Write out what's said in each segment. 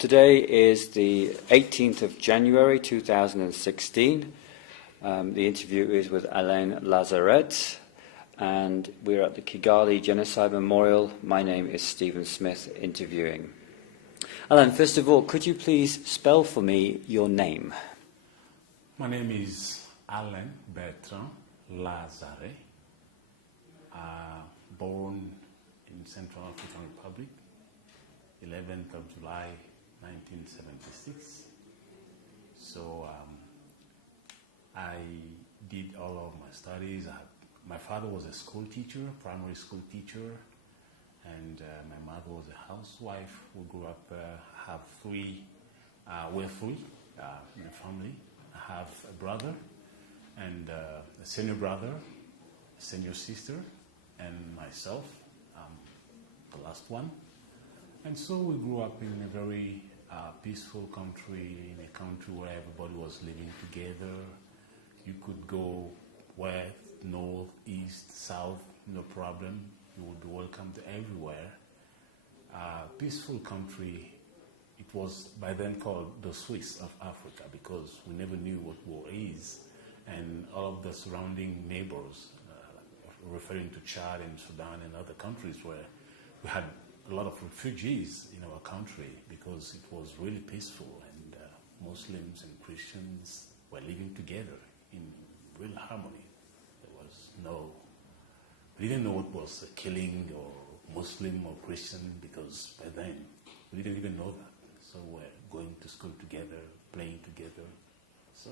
Today is the 18th of January 2016. The interview is with Alain Lazaret, and we're at the Kigali Genocide Memorial. My name is Stephen Smith, interviewing. Alain, first of all, could you please spell for me your name? My name is Alain Bertrand Lazaret, born in Central African Republic, 11th of July 1976. So I did all of my studies. My father was a school teacher, primary school teacher, and my mother was a housewife. We grew up, we're three in the family. I have a brother and a senior brother, a senior sister, and myself, the last one. And so we grew up in a very peaceful country, in a country where everybody was living together. You could go west, north, east, south, no problem. You would be welcomed everywhere. Peaceful country. It was by then called the Swiss of Africa because we never knew what war is. And all of the surrounding neighbors, referring to Chad and Sudan and other countries where we had a lot of refugees in our country because it was really peaceful and Muslims and Christians were living together in real harmony. We didn't know what was killing or Muslim or Christian because by then we didn't even know that. So we're going to school together, playing together. So,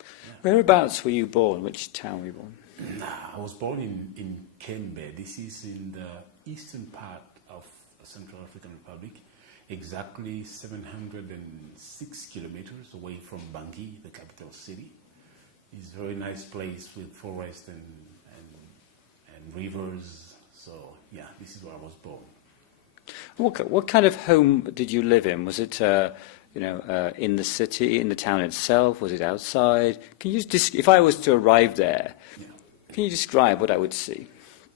yeah. Whereabouts were you born? Which town were you born? I was born in Kembe. This is in the eastern part of Central African Republic, exactly 706 kilometers away from Bangui, the capital city. It's a very nice place with forest and rivers. So, yeah, this is where I was born. What kind of home did you live in? Was it, in the city, in the town itself? Was it outside? Can you if I was to arrive there, yeah. Can you describe what I would see?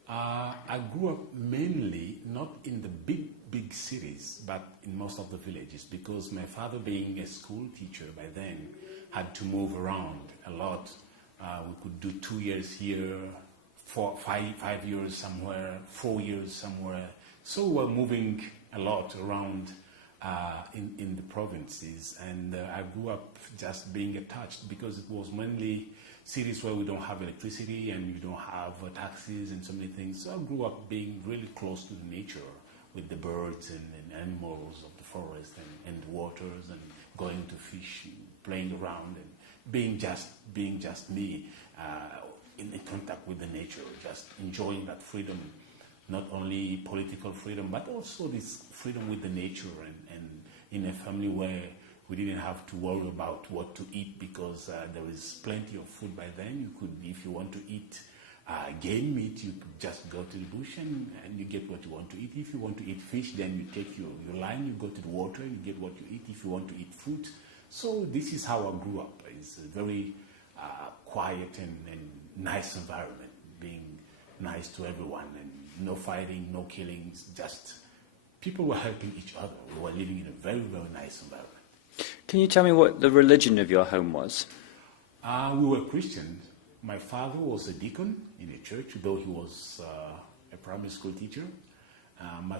I grew up mainly not in the big cities, but in most of the villages because my father, being a school teacher by then, had to move around a lot. We could do 2 years here, 5 years somewhere, 4 years somewhere. So we were moving a lot around in the provinces, and I grew up just being attached because it was mainly cities where we don't have electricity and you don't have taxis and so many things. So I grew up being really close to the nature with the birds and animals of the forest and the waters and going to fish, playing around and being just me in contact with the nature, just enjoying that freedom. Not only political freedom, but also this freedom with the nature and in a family where we didn't have to worry about what to eat because there is plenty of food by then. You could, if you want to eat game meat, you could just go to the bush and you get what you want to eat. If you want to eat fish, then you take your line, you go to the water, you get what you eat. If you want to eat fruit. So this is how I grew up. It's a very quiet and nice environment, being nice to everyone and no fighting, no killings, just people were helping each other. We were living in a very, very nice environment. Can you tell me what the religion of your home was? We were Christians. My father was a deacon in a church, though he was a primary school teacher. My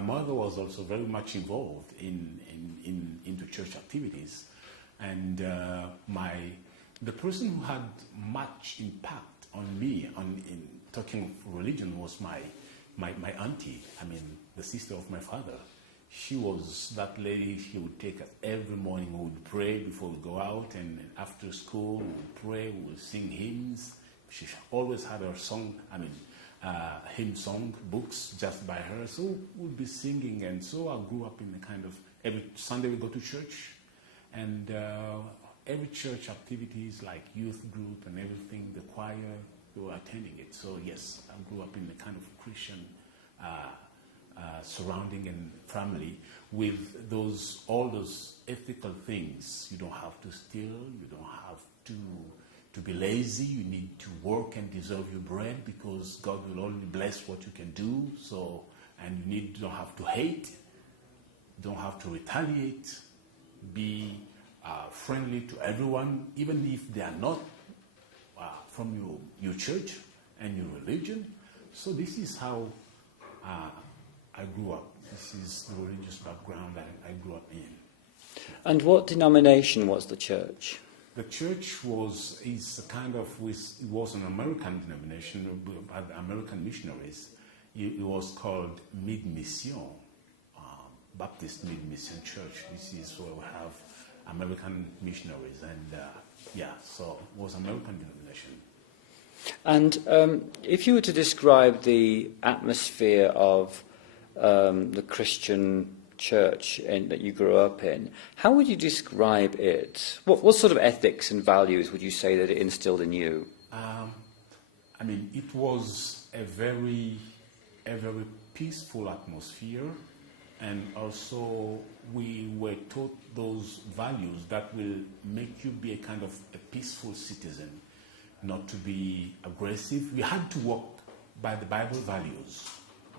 mother was also very much involved into church activities. And the person who had much impact on me in talking of religion was my auntie, the sister of my father. She was that lady. She would take us every morning. We would pray before we go out, and after school we would pray, we would sing hymns. She always had her hymn song books just by her, so we would be singing. And so I grew up in the kind of, every Sunday we go to church, and every church activities like youth group and everything, the choir, we were attending it. So yes, I grew up in the kind of Christian surrounding and family with all those ethical things. You don't have to steal, you don't have to be lazy, you need to work and deserve your bread because God will only bless what you can do. So, and you don't have to hate, don't have to retaliate. Be friendly to everyone, even if they are not from your church and your religion. So this is how I grew up. This is the religious background that I grew up in. And what denomination was the church? The church was an American denomination by the American missionaries. It was called Mid Mission, Baptist Mid Mission Church. This is where we have American missionaries, and so it was American denomination. And if you were to describe the atmosphere of the Christian church that you grew up in, how would you describe it? What sort of ethics and values would you say that it instilled in you? It was a very peaceful atmosphere, and also we were taught those values that will make you be a kind of a peaceful citizen, not to be aggressive. We had to walk by the Bible values.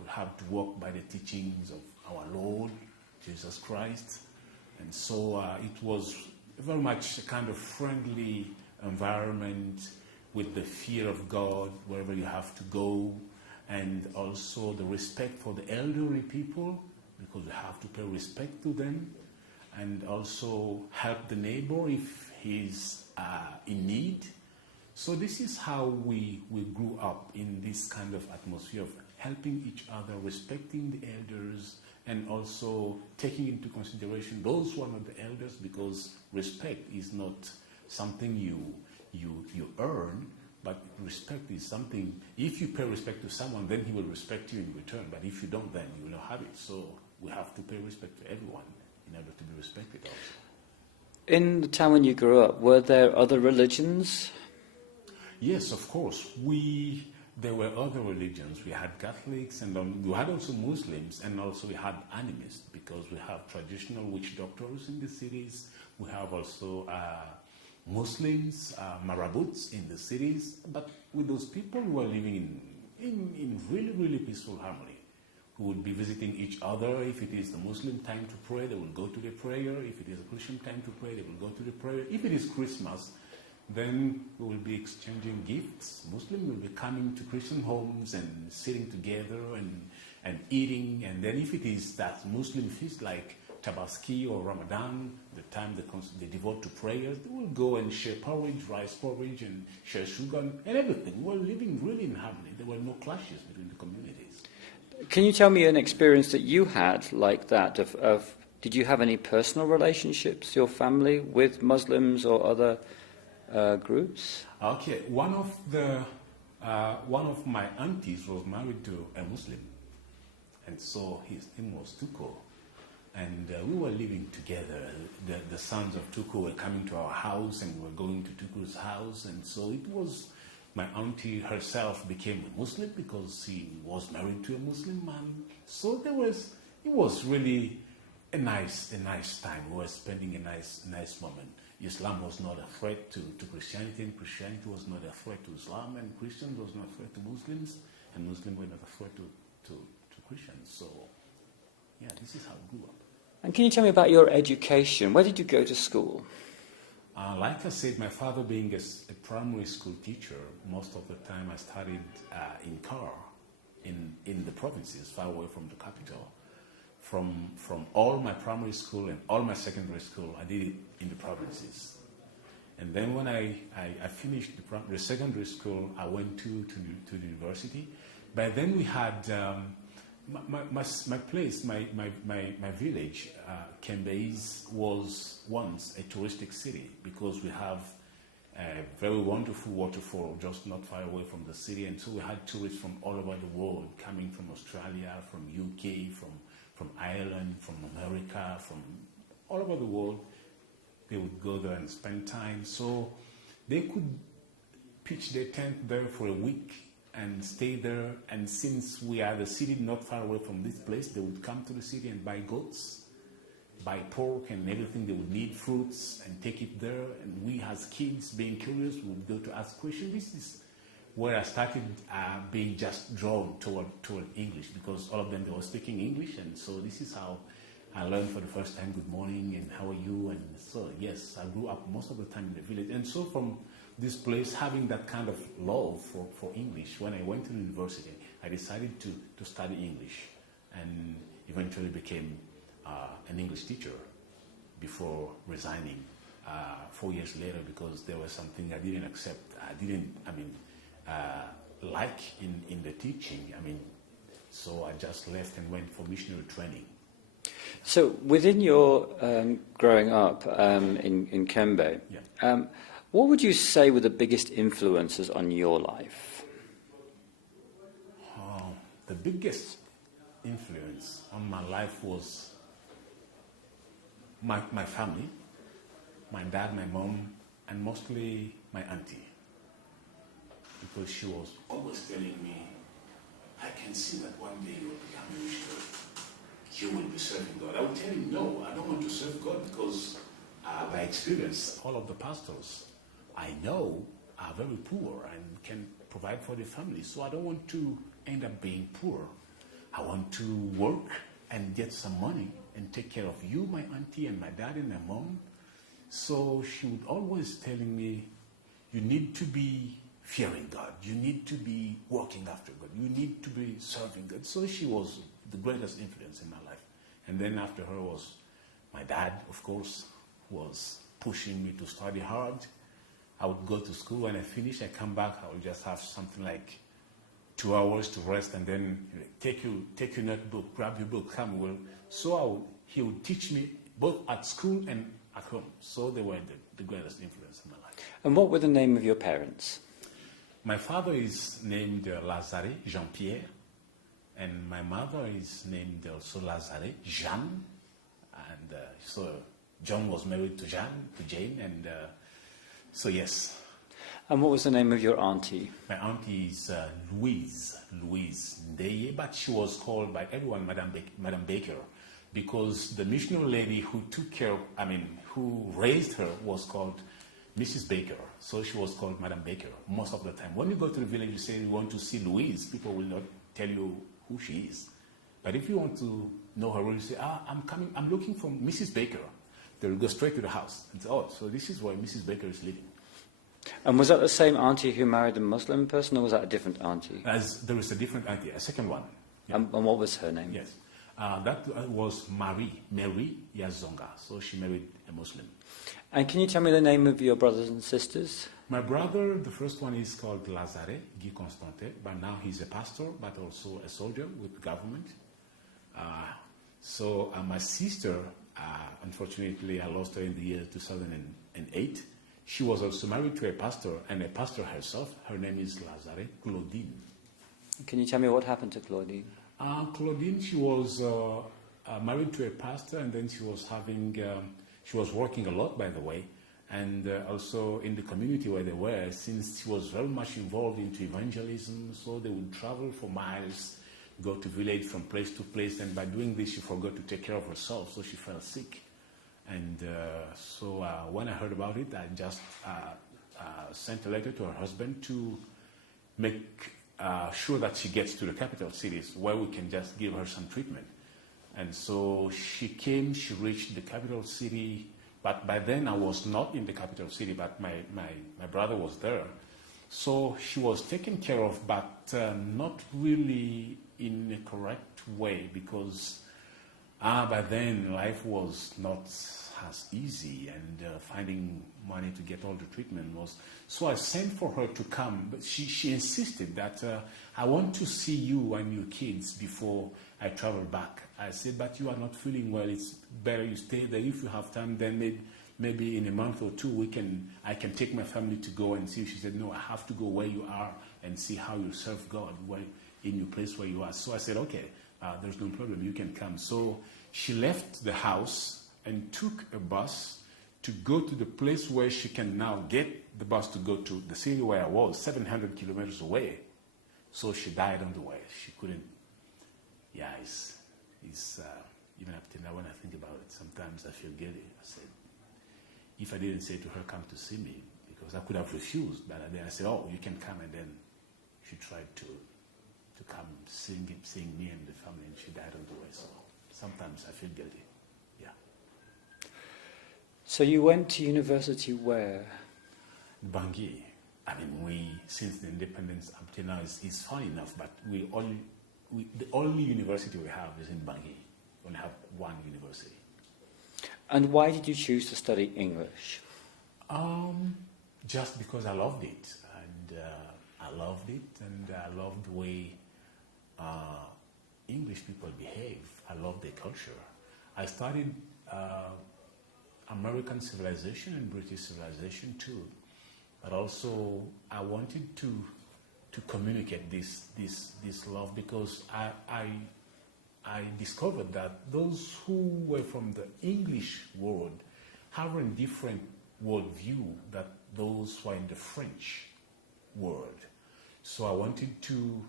We had to walk by the teachings of our Lord Jesus Christ, and so it was very much a kind of friendly environment with the fear of God wherever you have to go, and also the respect for the elderly people, because we have to pay respect to them, and also help the neighbor if he's in need. So this is how we grew up, in this kind of atmosphere of helping each other, respecting the elders, and also taking into consideration those who are not the elders, because respect is not something you earn, but respect is something, if you pay respect to someone, then he will respect you in return, but if you don't, then you will not have it. So we have to pay respect to everyone in order to be respected also. In the town when you grew up, were there other religions? Yes, of course. There were other religions. We had Catholics, and we had also Muslims, and also we had animists, because we have traditional witch doctors in the cities. We have also Muslims, marabouts in the cities. But with those people who were living in really, really peaceful harmony, who would be visiting each other. If it is the Muslim time to pray, they will go to the prayer. If it is a Christian time to pray, they will go to the prayer. If it is Christmas, then we will be exchanging gifts. Muslims will be coming to Christian homes and sitting together and eating. And then if it is that Muslim feast like Tabaski or Ramadan, the time they devote to prayers, they will go and share porridge, rice porridge, and share sugar and everything. We were living really in harmony. There were no clashes between the communities. Can you tell me an experience that you had like that? Did you have any personal relationships, your family, with Muslims or other groups? Okay, one of my aunties was married to a Muslim, and so his name was Tuko, and we were living together. The sons of Tuko were coming to our house, and we were going to Tuko's house, and so it was. My auntie herself became a Muslim because she was married to a Muslim man. So it was really a nice time. We were spending a nice moment. Islam was not a threat to Christianity, and Christianity was not a threat to Islam, and Christians was not a threat to Muslims, and Muslims were not a threat to Christians. So, yeah, this is how we grew up. And can you tell me about your education? Where did you go to school? Like I said, my father being a primary school teacher, most of the time I studied in Kar, in the provinces, far away from the capital. From all my primary school and all my secondary school, I did it in the provinces. And then when I finished the secondary school, I went to the university. By then we had my place, my village, Kembeiz, was once a touristic city, because we have a very wonderful waterfall just not far away from the city, and so we had tourists from all over the world coming from Australia, from UK, from Ireland, from America, from all over the world. They would go there and spend time, so they could pitch their tent there for a week and stay there. And since we are the city not far away from this place, they would come to the city and buy goats, buy pork and everything they would need, fruits, and take it there. And we as kids, being curious, would go to ask questions. This is where I started being just drawn toward English, because all of them, they were speaking English, and so this is how I learned for the first time good morning and how are you, and so yes, I grew up most of the time in the village, and so from this place having that kind of love for English, when I went to university, I decided to study English, and eventually became an English teacher before resigning 4 years later, because there was something I didn't accept. Like in the teaching. So I just left and went for missionary training. So within your growing up in Kembe, Yeah. what would you say were the biggest influences on your life? The biggest influence on my life was my family, my dad, my mom, and mostly my auntie. Because she was always telling me, I can see that one day you will become a missionary. You will be serving God. I would tell him, no, I don't want to serve God, because by experience, all of the pastors I know are very poor and can provide for their family. So I don't want to end up being poor. I want to work and get some money and take care of you, my auntie, and my dad and my mom. So she would always telling me, you need to be fearing God. You need to be working after God. You need to be serving God. So she was the greatest influence in my life. And then after her was my dad, of course, was pushing me to study hard. I would go to school. When I finish, I come back. I would just have something like 2 hours to rest, and then take your notebook, grab your book, come. So he would teach me both at school and at home. So they were the greatest influence in my life. And what were the name of your parents? My father is named Lazare Jean-Pierre, and my mother is named also Lazare Jeanne. And so John was married to Jane, and so yes. And what was the name of your auntie? My auntie is Louise Ndeye, but she was called by everyone Madame Baker, because the missionary lady who took care, who raised her was called Mrs. Baker. So she was called Madame Baker most of the time. When you go to the village, you say you want to see Louise, people will not tell you who she is. But if you want to know her, you say, I'm looking for Mrs. Baker. They will go straight to the house and say, oh, so this is where Mrs. Baker is living. And was that the same auntie who married a Muslim person, or was that a different auntie? There is a different auntie, a second one. Yeah. And what was her name? Yes. That was Mary Yazonga. So she married a Muslim. And can you tell me the name of your brothers and sisters? My brother, the first one is called Lazare Guy Constantin, but now he's a pastor, but also a soldier with the government. So my sister, unfortunately, I lost her in the year 2008. She was also married to a pastor, and a pastor herself. Her name is Lazare Claudine. Can you tell me what happened to Claudine? Claudine, she was married to a pastor, and then she was working a lot, by the way, and also in the community where they were, since she was very much involved into evangelism, so they would travel for miles, go to village from place to place, and by doing this, she forgot to take care of herself, so she fell sick. And so when I heard about it, I just sent a letter to her husband to make sure that she gets to the capital cities where we can just give her some treatment. And so she came, she reached the capital city, but by then I was not in the capital city, but my brother was there. So she was taken care of, but not really in a correct way, because by then life was not as easy, and finding money to get all the treatment was. So I sent for her to come, but she insisted that I want to see you and your kids before I travel back. I said, but you are not feeling well. It's better you stay there. If you have time, then maybe in a month or two I can take my family to go and see. She said, no, I have to go where you are and see how you serve God in your place where you are. So I said, okay, there's no problem. You can come. So she left the house and took a bus to go to the place where she can now get the bus to go to the city where I was, 700 kilometers away. So she died on the way. She couldn't. Yeah, it's even up to now when I think about it, sometimes I feel guilty. I said, if I didn't say to her, come to see me, because I could have refused, but then I said, oh, you can come, and then she tried to come seeing me and the family, and she died on the way. So sometimes I feel guilty. Yeah. So you went to university where? Bangui. I mean, since the independence up till now is far enough, but the only university we have is in Bangui. We only have one university. And why did you choose to study English? Just because I loved it, and I loved the way English people behave. I love their culture. I studied American civilization and British civilization too, but also I wanted to communicate this love, because I discovered that those who were from the English world have a different worldview that those who are in the French world. So I wanted to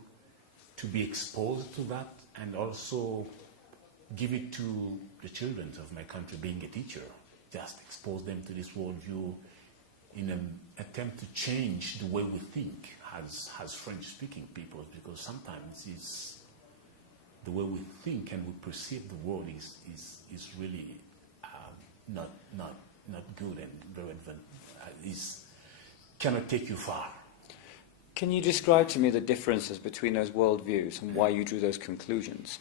be exposed to that, and also give it to the children of my country. Being a teacher, just expose them to this worldview in an attempt to change the way we think as French-speaking people, because sometimes it's the way we think and we perceive the world is really not good, and very cannot take you far. Can you describe to me the differences between those worldviews and why you drew those conclusions?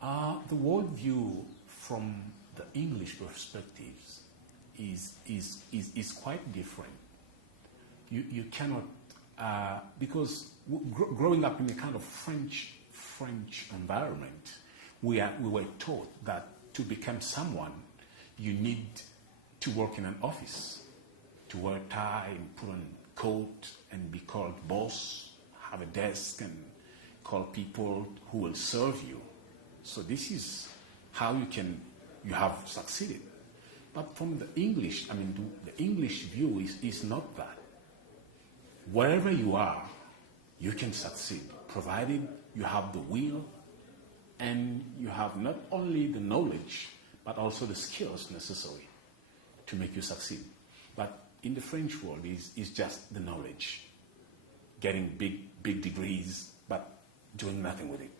The worldview from the English perspectives is quite different. You cannot, because growing up in a kind of French environment, we were taught that to become someone, you need to work in an office, to wear a tie and put on a coat and be called boss, have a desk and call people who will serve you. So this is how you have succeeded. But from the English, the English view is not that. Wherever you are, you can succeed, provided you have the will and you have not only the knowledge, but also the skills necessary to make you succeed. But in the French world, is just the knowledge, getting big degrees, but doing nothing with it.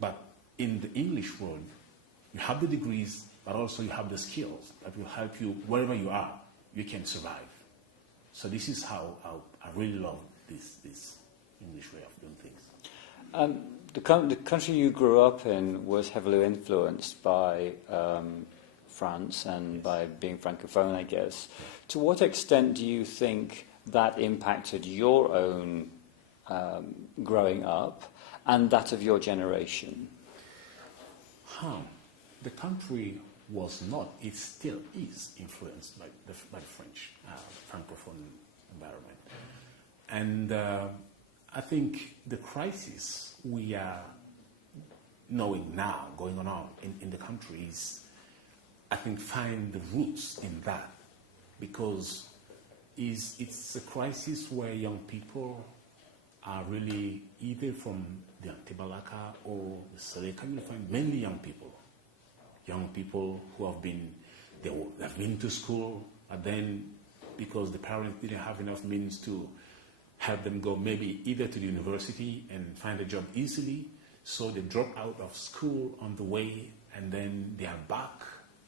But in the English world, you have the degrees, but also you have the skills that will help you wherever you are. You can survive. So this is how I really love this English way of doing things. The country you grew up in was heavily influenced by France and by being Francophone, I guess. To what extent do you think that impacted your own growing up and that of your generation? The country was not, it still is influenced by the French Francophone environment. And I think the crisis we are knowing now, going on in the country is, I think, find the roots in that, because it's a crisis where young people are really either from the Antibalaka or the Seleka. You'll find mainly young people who have been to school, and then because the parents didn't have enough means to help them go maybe either to the university and find a job easily, so they drop out of school on the way, and then they are back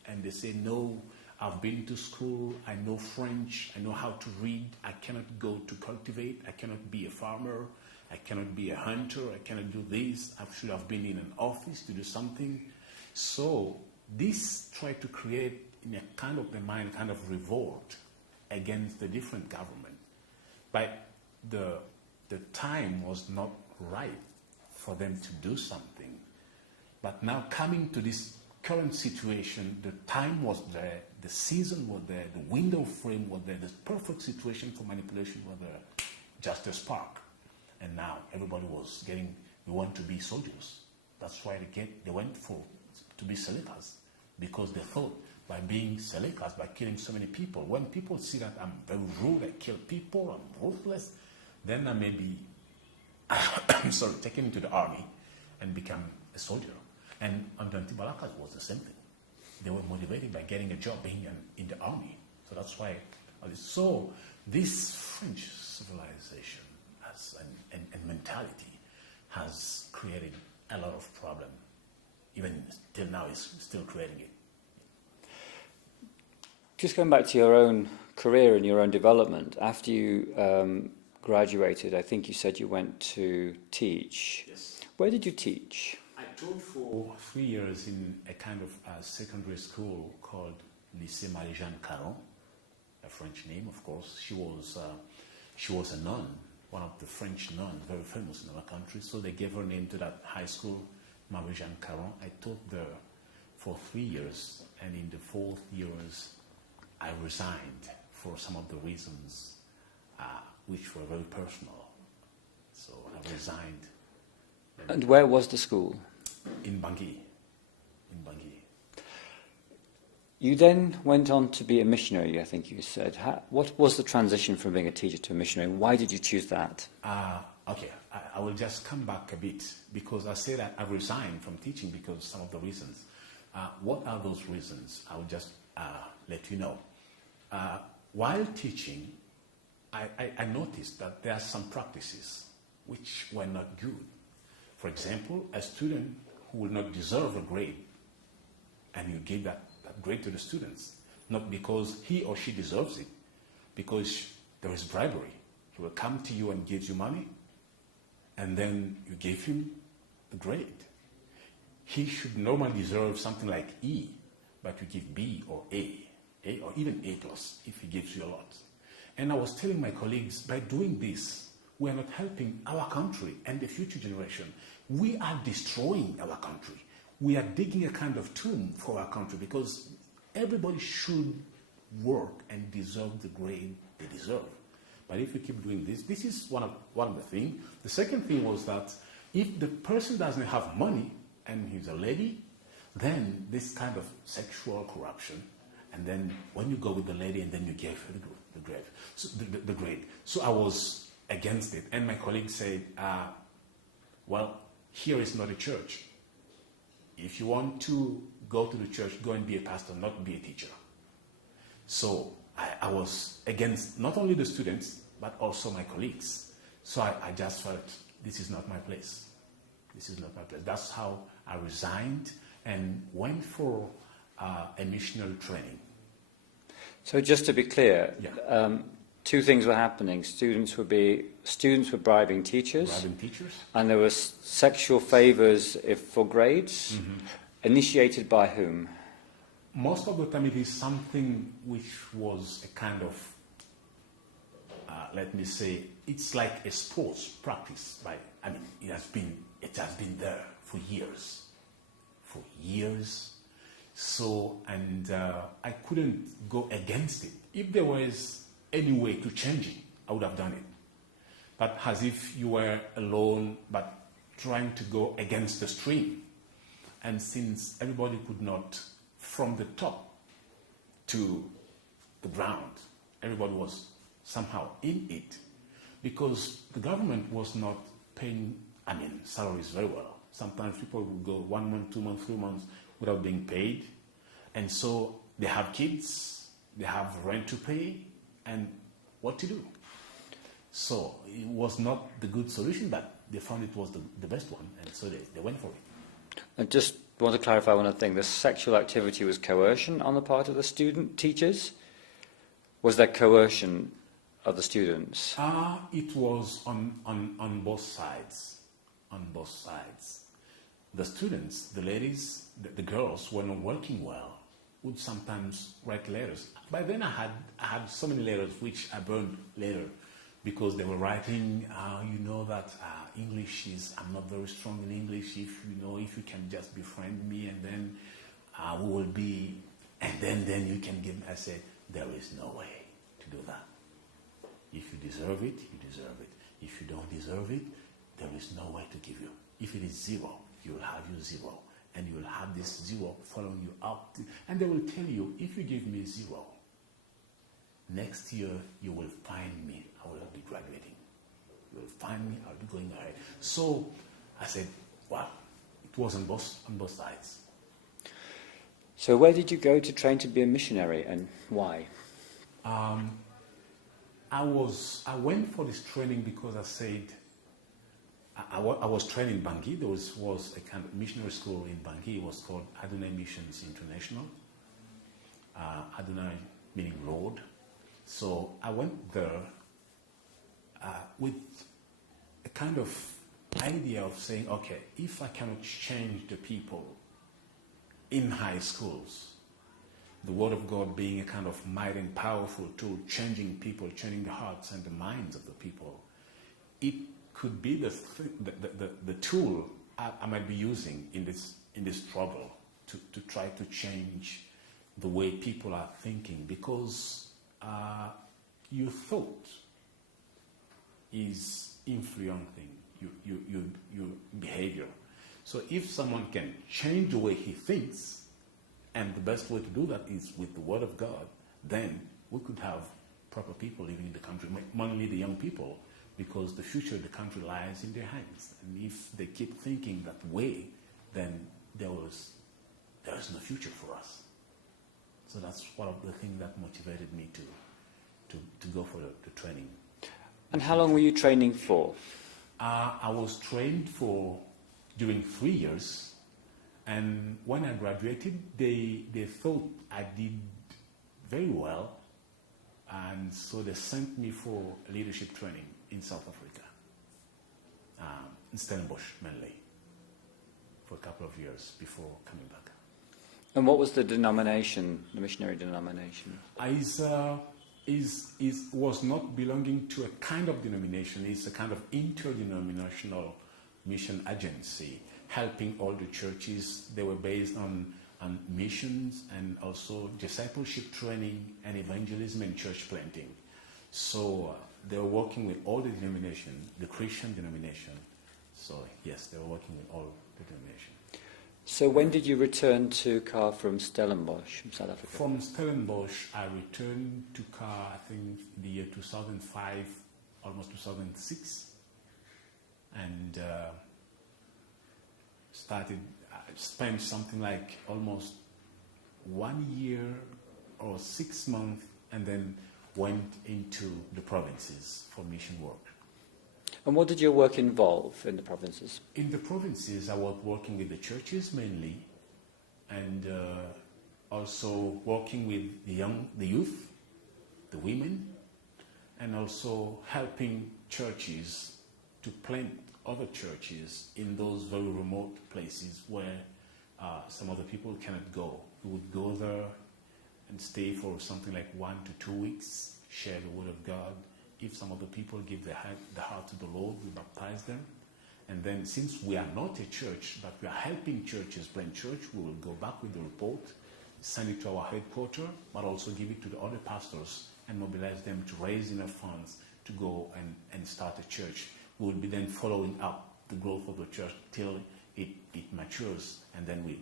and they say, no, I've been to school, I know French, I know how to read, I cannot go to cultivate, I cannot be a farmer, I cannot be a hunter, I cannot do this, I should have been in an office to do something. So this tried to create in a kind of the mind, kind of revolt against the different government. But the time was not right for them to do something. But now coming to this current situation, the time was there, the season was there, the window frame was there, the perfect situation for manipulation was there, just a spark. And now everybody was getting, we want to be soldiers. That's why they went to be Selekas, because they thought by being Selekas, by killing so many people, when people see that I'm very rude, I kill people, I'm ruthless, then I may be taken into the army and become a soldier. And under Antibalakas was the same thing. They were motivated by getting a job being in the army. So that's why. So this French civilization and mentality has created a lot of problem even till now is still creating it. Just going back to your own career and your own development, after you graduated, I think you said you went to teach. Yes. Where did you teach? I taught for 3 years in a kind of secondary school called Lycée Marie-Jeanne Caron, a French name, of course. She was a nun, one of the French nuns, very famous in our country. So they gave her name to that high school, Marie-Jeanne Caron. I taught there for 3 years, and in the 4th years, I resigned for some of the reasons which were very personal. So I resigned. And where was the school? In Bangui. In Bangui. You then went on to be a missionary, I think you said. What was the transition from being a teacher to a missionary? Why did you choose that? Okay, I will just come back a bit because I said that I resigned from teaching because some of the reasons. What are those reasons? I will just let you know. While teaching, I noticed that there are some practices which were not good. For example, a student who will not deserve a grade, and you give that grade to the students, not because he or she deserves it, because there is bribery. He will come to you and gives you money, and then you give him the grade. He should normally deserve something like E, but you give B or A or even A plus if he gives you a lot. And I was telling my colleagues, by doing this, we are not helping our country and the future generation. We are destroying our country. We are digging a kind of tomb for our country because everybody should work and deserve the grade they deserve. But if we keep doing this, this is one of the things. The second thing was that if the person doesn't have money and he's a lady, then this kind of sexual corruption, and then when you go with the lady and then you give her the grade. So I was against it. And my colleague said, well, here is not a church. If you want to go to the church, go and be a pastor, not be a teacher. So I was against not only the students, but also my colleagues. So I just felt, this is not my place. This is not my place. That's how I resigned and went for a missionary training. So just to be clear, Yeah. Two things were happening. Students were bribing teachers. Bribing teachers. And there was sexual favours for grades. Mm-hmm. Initiated by whom? Most of the time it is something which was a kind of, let me say, it's like a sports practice. It has been there for years. For years. So, and I couldn't go against it. If there was any way to change it, I would have done it. But as if you were alone, but trying to go against the stream. And since everybody could not, from the top to the ground, everybody was somehow in it, because the government was not paying, salaries very well. Sometimes people would go 1 month, 2 months, 3 months without being paid. And so they have kids, they have rent to pay, and what to do? So it was not the good solution, but they found it was the best one, and so they went for it. I just want to clarify one other thing. The sexual activity was coercion on the part of the student teachers? Was there coercion of the students? It was on both sides. On both sides. The students, the ladies, the girls were not working well, would sometimes write letters. By then I had so many letters which I burned later because they were writing, English is, I'm not very strong in English, if you can just befriend me and then we will be, and then you can give me. I said, there is no way to do that. If you deserve it, you deserve it. If you don't deserve it, there is no way to give you. If it is 0, you will have your 0. And you will have this 0 following you up. And they will tell you, if you give me 0, next year you will find me. I will be graduating. You will find me. I'll be going ahead. So I said, wow, it was on both sides. So where did you go to train to be a missionary, and why? I went for this training because I said, I was trained in Bangui. There was a kind of missionary school in Bangui. It was called Adonai Missions International. Adonai meaning Lord. So I went there with a kind of idea of saying, okay, if I cannot change the people in high schools, the Word of God being a kind of mighty and powerful tool, changing people, changing the hearts and the minds of the people, it could be the tool I might be using in this struggle to try to change the way people are thinking, because your thought is influencing your behavior. So if someone can change the way he thinks, and the best way to do that is with the Word of God, then we could have proper people living in the country, mainly the young people, because the future of the country lies in their hands. And if they keep thinking that way, then there is no future for us. So that's one of the things that motivated me to go for the training. And how long were you training for? I was trained during 3 years, and when I graduated, they thought I did very well, and so they sent me for leadership training in South Africa, in Stellenbosch mainly, for a couple of years before coming back. And what was the denomination, the missionary denomination? Was not belonging to a kind of denomination. It's a kind of interdenominational mission agency, helping all the churches. They were based on missions and also discipleship training and evangelism and church planting. So they were working with all the denominations, the Christian denomination. So yes, they were working with all the denominations. So when did you return to Car from Stellenbosch, from South Africa? From Stellenbosch, I returned to Car, I think, the year 2005, almost 2006, and spent something like almost 1 year or 6 months, and then went into the provinces for mission work. And what did your work involve in the provinces? In the provinces, I was working with the churches mainly, and also working with the youth, the women, and also helping churches to plant other churches in those very remote places where some other people cannot go. We would go there and stay for something like 1 to 2 weeks, share the Word of God. If some other people give the heart to the Lord, we baptize them. And then, since we are not a church, but we are helping churches plant church, we will go back with the report, send it to our headquarters, but also give it to the other pastors and mobilize them to raise enough funds to go and start a church. We will be then following up the growth of the church till it matures, and then we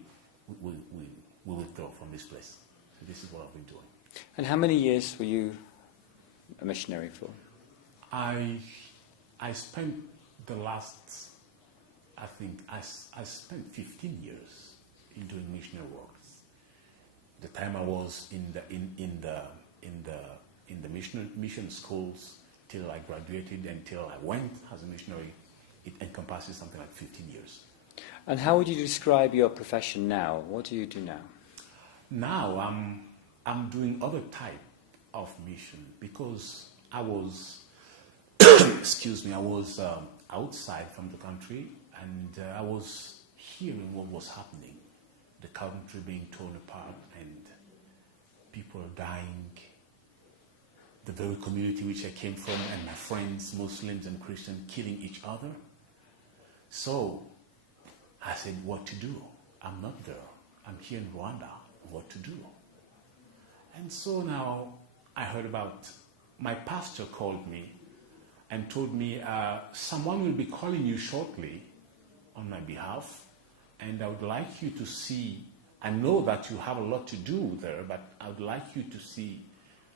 withdraw from this place. So this is what I've been doing. And how many years were you a missionary for? I spent the last, I think, I spent 15 years in doing missionary work. The time I was in the mission schools till I graduated until I went as a missionary, it encompasses something like 15 years. And how would you describe your profession now? What do you do now? Now I'm doing other type of mission, because I was I was outside from the country, and I was hearing what was happening, the country being torn apart and people dying, the very community which I came from and my friends, Muslims and Christians, killing each other. So I said, what to do? I'm not there. I'm here in Rwanda. What to do? And so now I heard about, my pastor called me and told me, someone will be calling you shortly on my behalf, and I would like you to see, I know that you have a lot to do there, but I would like you to see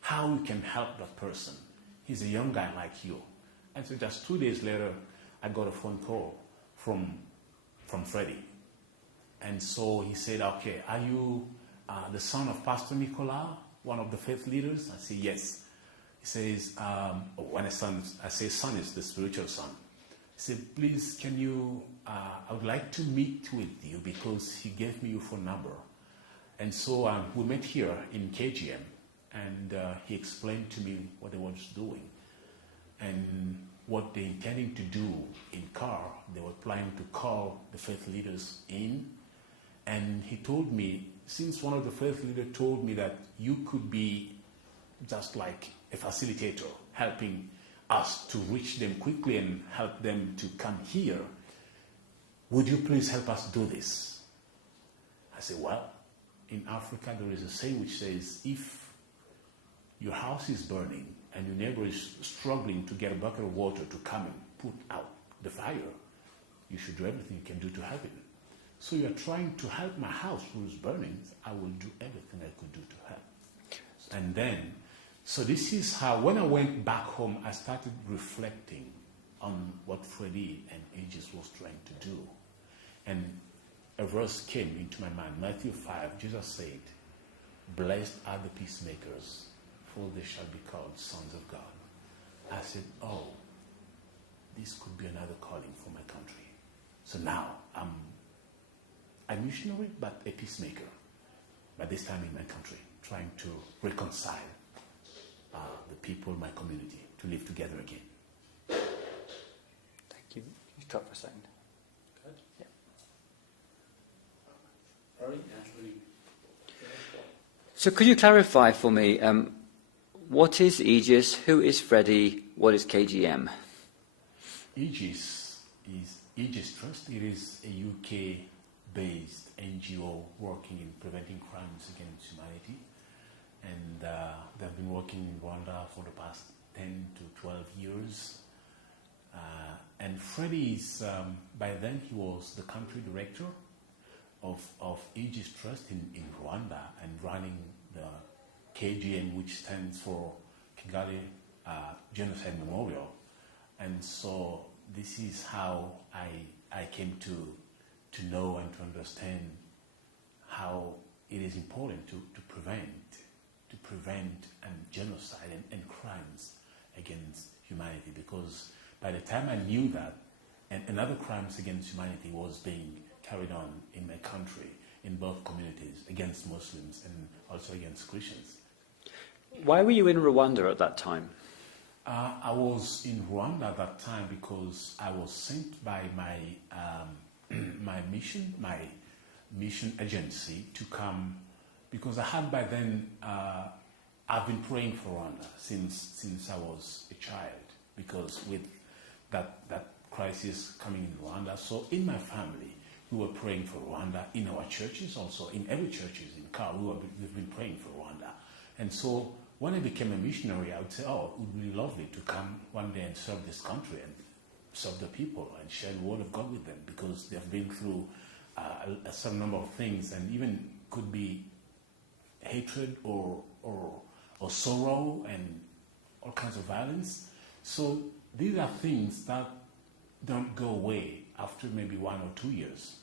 how you can help that person. He's a young guy like you. And so just 2 days later, I got a phone call from Freddie. And so he said, okay, are you the son of Pastor Nicolas, one of the faith leaders? I said, yes. He says, when I say son is the spiritual son. He said, please, can you, I would like to meet with you because he gave me your phone number. And so we met here in KGM, and he explained to me what they were doing and what they're intending to do in CAR. They were planning to call the faith leaders in, and he told me, since one of the faith leaders told me that you could be just like a facilitator, helping us to reach them quickly and help them to come here, would you please help us do this? I said, well, in Africa there is a saying which says, if your house is burning and your neighbor is struggling to get a bucket of water to come and put out the fire, you should do everything you can do to help him. So you're trying to help my house who's burning, I will do everything I could do to help. And then, so this is how, when I went back home, I started reflecting on what Freddie and Aegis was trying to do. And a verse came into my mind, Matthew 5, Jesus said, blessed are the peacemakers, for they shall be called sons of God. I said, oh, this could be another calling for my country. So now I'm a missionary, but a peacemaker. But this time in my country, trying to reconcile the people, my community, to live together again. Thank you. You talk for a second. Good. Yeah. Rory? So could you clarify for me, what is Aegis, who is Freddie, what is KGM? Aegis is Aegis Trust. It is a UK-based NGO working in preventing crimes against humanity. And they've been working in Rwanda for the past 10 to 12 years. And Freddie is, by then he was the country director of Aegis Trust in Rwanda and running the KGM, which stands for Kigali Genocide Memorial. And so this is how I came to know and to understand how it is important to prevent genocide and crimes against humanity, because by the time I knew that, and other crimes against humanity was being carried on in my country, in both communities, against Muslims and also against Christians. Why were you in Rwanda at that time? I was in Rwanda at that time because I was sent by my my mission agency to come, because I had by then I've been praying for Rwanda since I was a child, because with that crisis coming in Rwanda, so in my family we were praying for Rwanda, in our churches also, in every churches in Car, we've been praying for Rwanda. And so when I became a missionary, I would say, oh, it would be lovely to come one day and serve this country and serve the people and share the word of God with them, because they've been through a certain number of things, and even could be hatred or sorrow and all kinds of violence. So these are things that don't go away after maybe 1 or 2 years.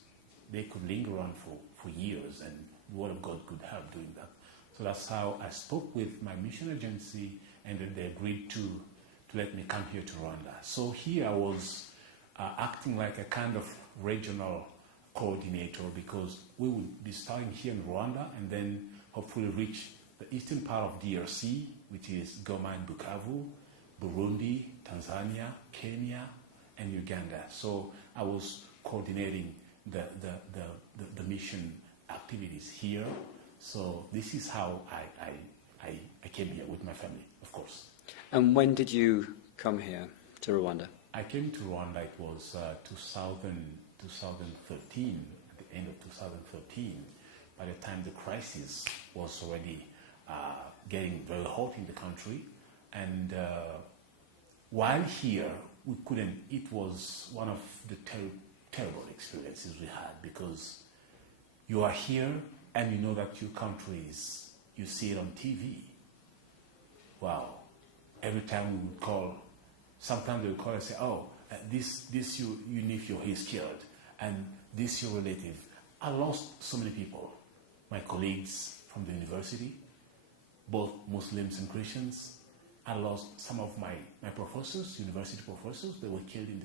They could linger on for years, and the Word of God could help doing that. So that's how I spoke with my mission agency, and then they agreed to let me come here to Rwanda. So here I was acting like a kind of regional coordinator, because we would be starting here in Rwanda and then hopefully reach the eastern part of DRC, which is Goma and Bukavu, Burundi, Tanzania, Kenya, and Uganda. So I was coordinating the mission activities here. So this is how I came here with my family, of course. And when did you come here to Rwanda? I came to Rwanda, it was 2013, at the end of 2013. By the time the crisis was already getting very hot in the country. And while here, we couldn't, it was one of the terrible experiences we had, because you are here and you know that your country is, you see it on TV. Wow. Every time we would call, sometimes they would call and say, oh, this your nephew, he's killed, and this your relative. I lost so many people. My colleagues from the university, both Muslims and Christians. I lost some of my professors, university professors. They were killed in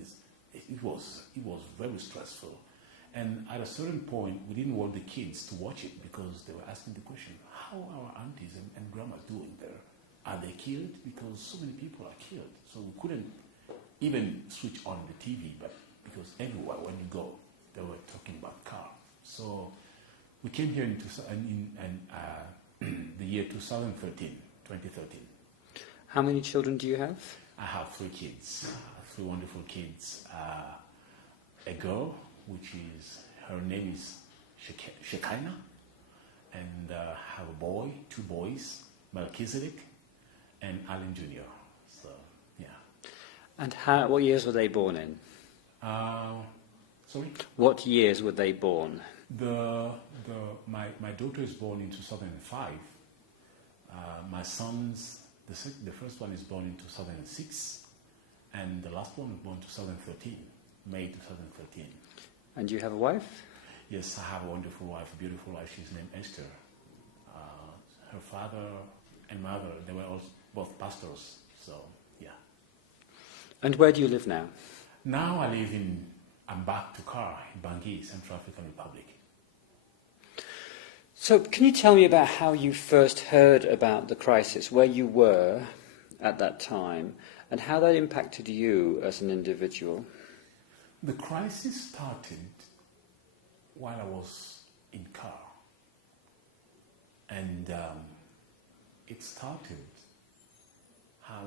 it was very stressful. And at a certain point, we didn't want the kids to watch it because they were asking the question, how are our aunties and grandmas doing there? Are they killed? Because so many people are killed. So we couldn't even switch on the TV, but because everywhere when you go, they were talking about car. So we came here in the year 2013. How many children do you have? I have 3 kids, 3 wonderful kids. A girl, her name is Shekinah, and I have a boy, 2 boys, Melchizedek and Alan Jr. So, yeah. And what years were they born in? Sorry? What years were they born? My daughter is born in 2005. My sons, the first one is born in 2006, and the last one was born in 2013, May 2013. And you have a wife? Yes, I have a wonderful wife, a beautiful wife. She's named Esther. Her father and mother, they were both pastors, so yeah. And where do you live now? Now I'm back to Kar in Bangui, Central African Republic. So can you tell me about how you first heard about the crisis, where you were at that time, and how that impacted you as an individual? The crisis started while I was in Kar. And it started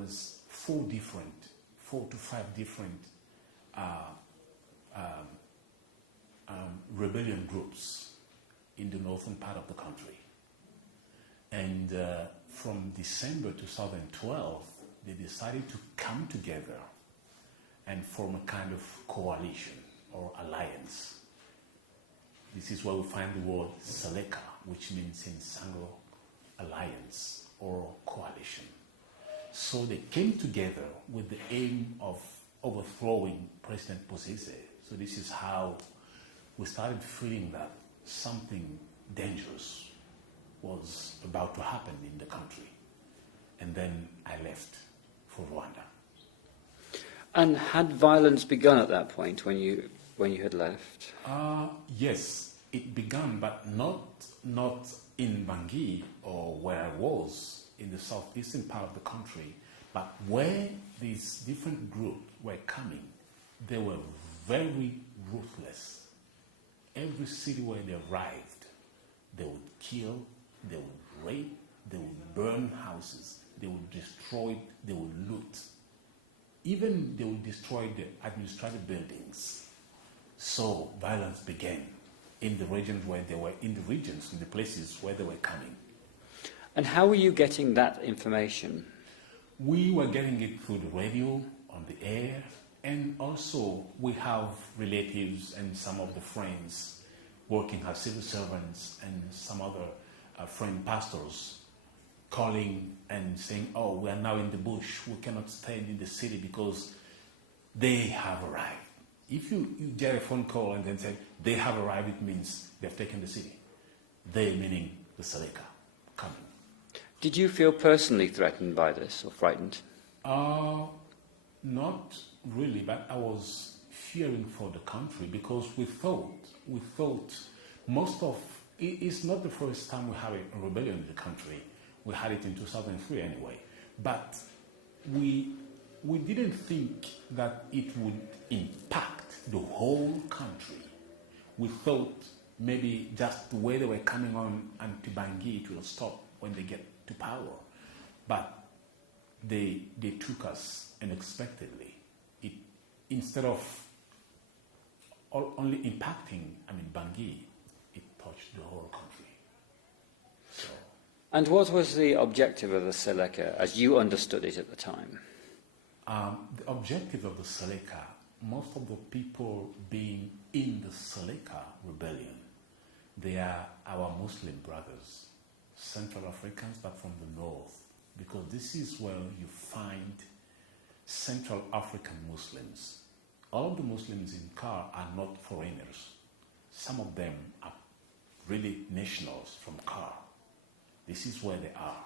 as 4 to 5 different rebellion groups in the northern part of the country. And from December 2012, they decided to come together and form a kind of coalition or alliance. This is where we find the word Seleka, which means in Sango, alliance or coalition. So they came together with the aim of overthrowing President Bozizé. So this is how we started feeling that something dangerous was about to happen in the country. And then I left for Rwanda. And had violence begun at that point when you had left? Yes, it began, but not in Bangui or where I was in the southeastern part of the country, but where these different groups were coming. They were very ruthless. Every city where they arrived, they would kill, they would rape, they would burn houses, they would destroy, they would loot. Even they would destroy the administrative buildings. So violence began in the regions in the places where they were coming. And how were you getting that information? We were getting it through the radio, on the air, and also we have relatives and some of the friends working as civil servants and some other friend pastors calling and saying, oh, we are now in the bush, we cannot stay in the city because they have arrived. If you get a phone call and then say, they have arrived, it means they've taken the city. They meaning the Seleka coming. Did you feel personally threatened by this or frightened? Not really, but I was fearing for the country because we thought it's not the first time we have a rebellion in the country. We had it in 2003 anyway. But we didn't think that it would impact the whole country. We thought maybe just the way they were coming on anti-Bangui, it will stop when they get to power. But they took us unexpectedly. Instead of only impacting, Bangui, it touched the whole country. So. And what was the objective of the Seleka as you understood it at the time? The objective of the Seleka, most of the people being in the Seleka rebellion, they are our Muslim brothers, Central Africans, but from the north, because this is where you find Central African Muslims. All of the Muslims in Kar are not foreigners. Some of them are really nationals from Kar. This is where they are.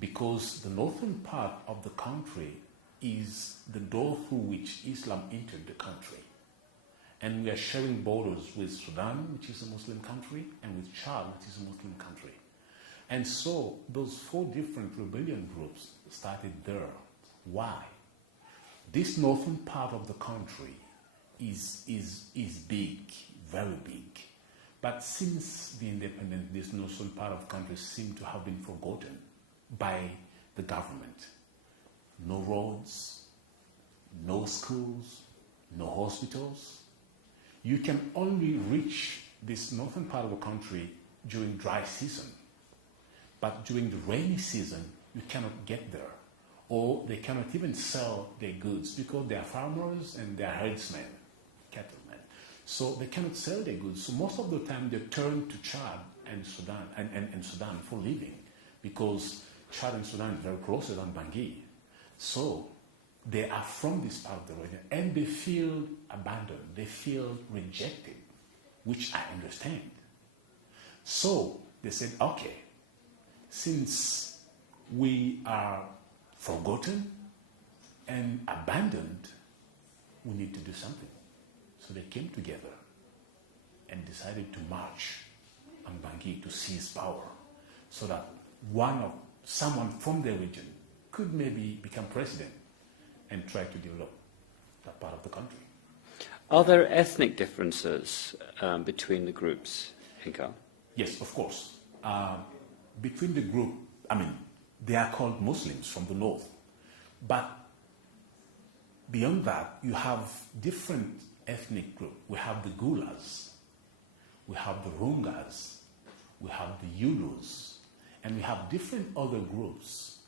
Because the northern part of the country is the door through which Islam entered the country. And we are sharing borders with Sudan, which is a Muslim country, and with Chad, which is a Muslim country. And so those 4 different rebellion groups started there. Why? This northern part of the country is big, very big. But since the independence, this northern part of the country seemed to have been forgotten by the government. No roads, no schools, no hospitals. You can only reach this northern part of the country during dry season. But during the rainy season, you cannot get there. Or they cannot even sell their goods because they are farmers and they are herdsmen, cattlemen. So they cannot sell their goods. So most of the time they turn to Chad and Sudan and Sudan for living because Chad and Sudan is very closer than Bangui. So they are from this part of the region and they feel abandoned, they feel rejected, which I understand. So they said, okay, since we are forgotten and abandoned, we need to do something. So they came together and decided to march on Bangui to seize power so that someone from the region could maybe become president and try to develop that part of the country. Are there ethnic differences between the groups, Hinkal? Yes, of course. Between the group, they are called Muslims from the north. But beyond that, you have different ethnic groups. We have the Gulas, we have the Rungas, we have the Yulus, and we have different other groups.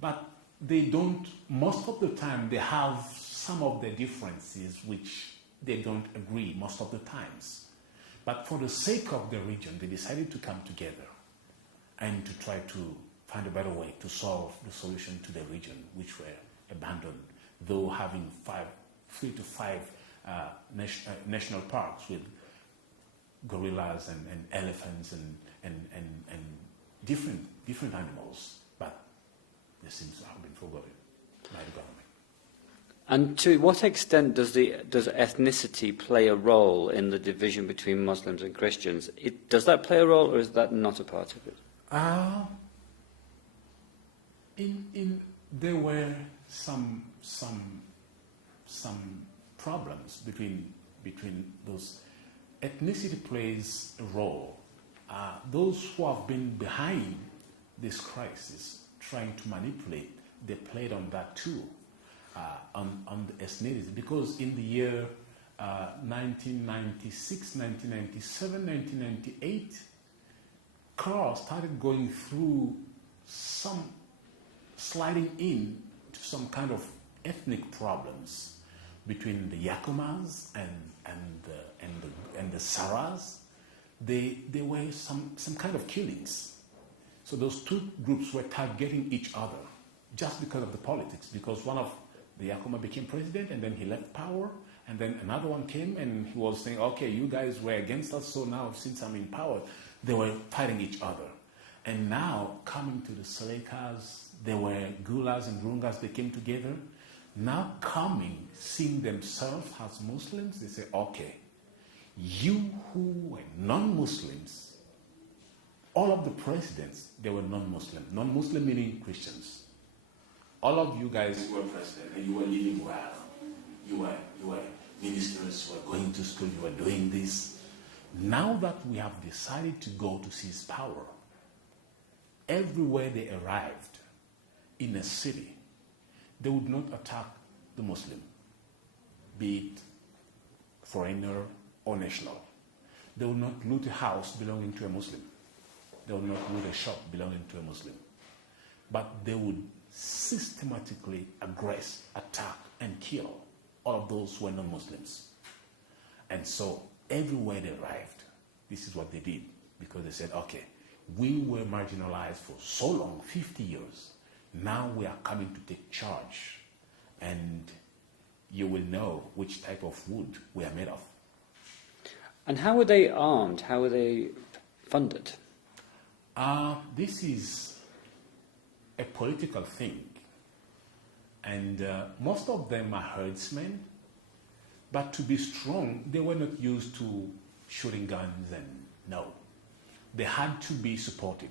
But they don't, most of the time, they have some of the differences which they don't agree most of the times. But for the sake of the region, they decided to come together and to try to find a better way to solve the solution to the region, which were abandoned, though having 3 to 5 national parks with gorillas and elephants and different animals, but they seem to have been forgotten by the government. And to what extent does ethnicity play a role in the division between Muslims and Christians? Does that play a role, or is that not a part of it? There were some problems between those. Ethnicity plays a role. Those who have been behind this crisis, trying to manipulate, they played on that too, on the ethnicity. Because in the year 1996, 1997, 1998, Carl started going through some sliding in to some kind of ethnic problems between the Yakumas and the Saras. There were some kind of killings. So those 2 groups were targeting each other just because of the politics. Because one of the Yakuma became president and then he left power, and then another one came and he was saying, okay, you guys were against us, so now since I'm in power, they were fighting each other. And now coming to the Selekas, there were Gulas and Rungas, they came together. Now seeing themselves as Muslims, they say, okay, you who were non-Muslims, all of the presidents, they were non-Muslim. Non-Muslim meaning Christians. All of you guys were president and you were living well. You were ministers, you were going to school, you were doing this. Now that we have decided to go to seize power, everywhere they arrived in a city, they would not attack the Muslim, be it foreigner or national. They would not loot a house belonging to a Muslim. They would not loot a shop belonging to a Muslim. But they would systematically aggress, attack, and kill all of those who were non-Muslims. And so everywhere they arrived, this is what they did, because they said, okay, we were marginalized for so long, 50 years. Now we are coming to take charge, and you will know which type of wood we are made of. And how were they armed? How were they funded? This is a political thing. And most of them are herdsmen, but to be strong, they were not used to shooting guns and no. They had to be supported.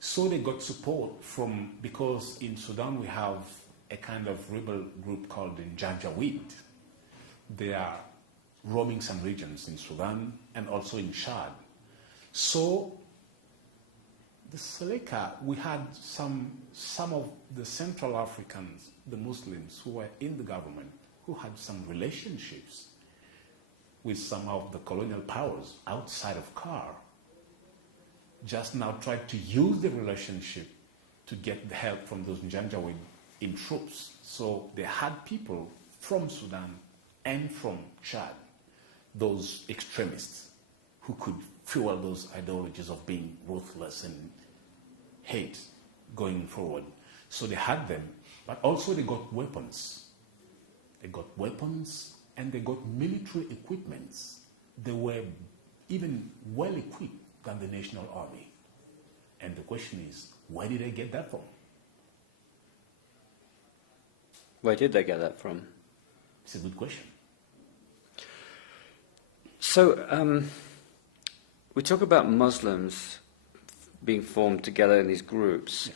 So they got support from, because in Sudan we have a kind of rebel group called the Janjaweed. They are roaming some regions in Sudan and also in Chad. So the Seleka, we had some of the Central Africans, the Muslims who were in the government, who had some relationships with some of the colonial powers outside of CAR, just now tried to use the relationship to get the help from those Janjaweed in troops. So they had people from Sudan and from Chad, those extremists who could fuel those ideologies of being ruthless and hate going forward. So they had them, but also they got weapons. They got weapons and they got military equipments. They were even well equipped than the National Army. And the question is, where did they get that from? Where did they get that from? It's a good question. So we talk about Muslims being formed together in these groups.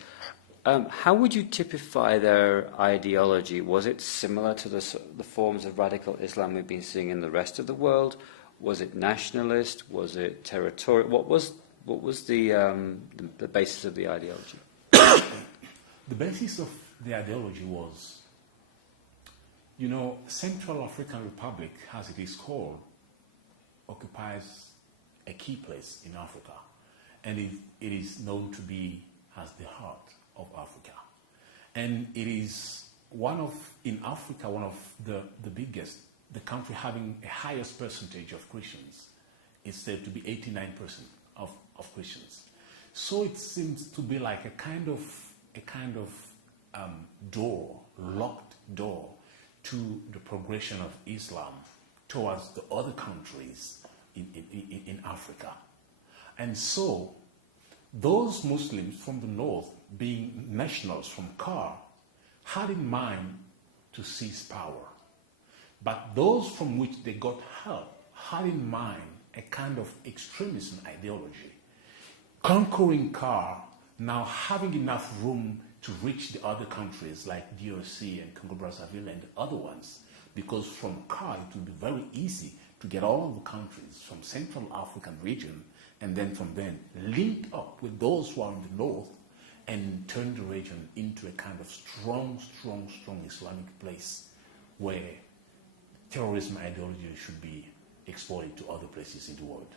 How would you typify their ideology? Was it similar to the forms of radical Islam we've been seeing in the rest of the world? Was it nationalist? Was it territorial? What was the basis of the ideology? The basis of the ideology was, Central African Republic, as it is called, occupies a key place in Africa, and it is known to be as the heart of Africa. And it is in Africa, one of the biggest, the country having a highest percentage of Christians. It's said to be 89% of Christians. So it seems to be like a kind of door, locked door to the progression of Islam towards the other countries in Africa. And so those Muslims from the north, being nationals from CAR, had in mind to seize power. But those from which they got help had in mind a kind of extremism ideology. Conquering CAR, now having enough room to reach the other countries like DRC and Congo-Brazzaville and the other ones, because from CAR it would be very easy to get all of the countries from Central African region and then from then link up with those who are in the north and turn the region into a kind of strong Islamic place where terrorism ideology should be exported to other places in the world.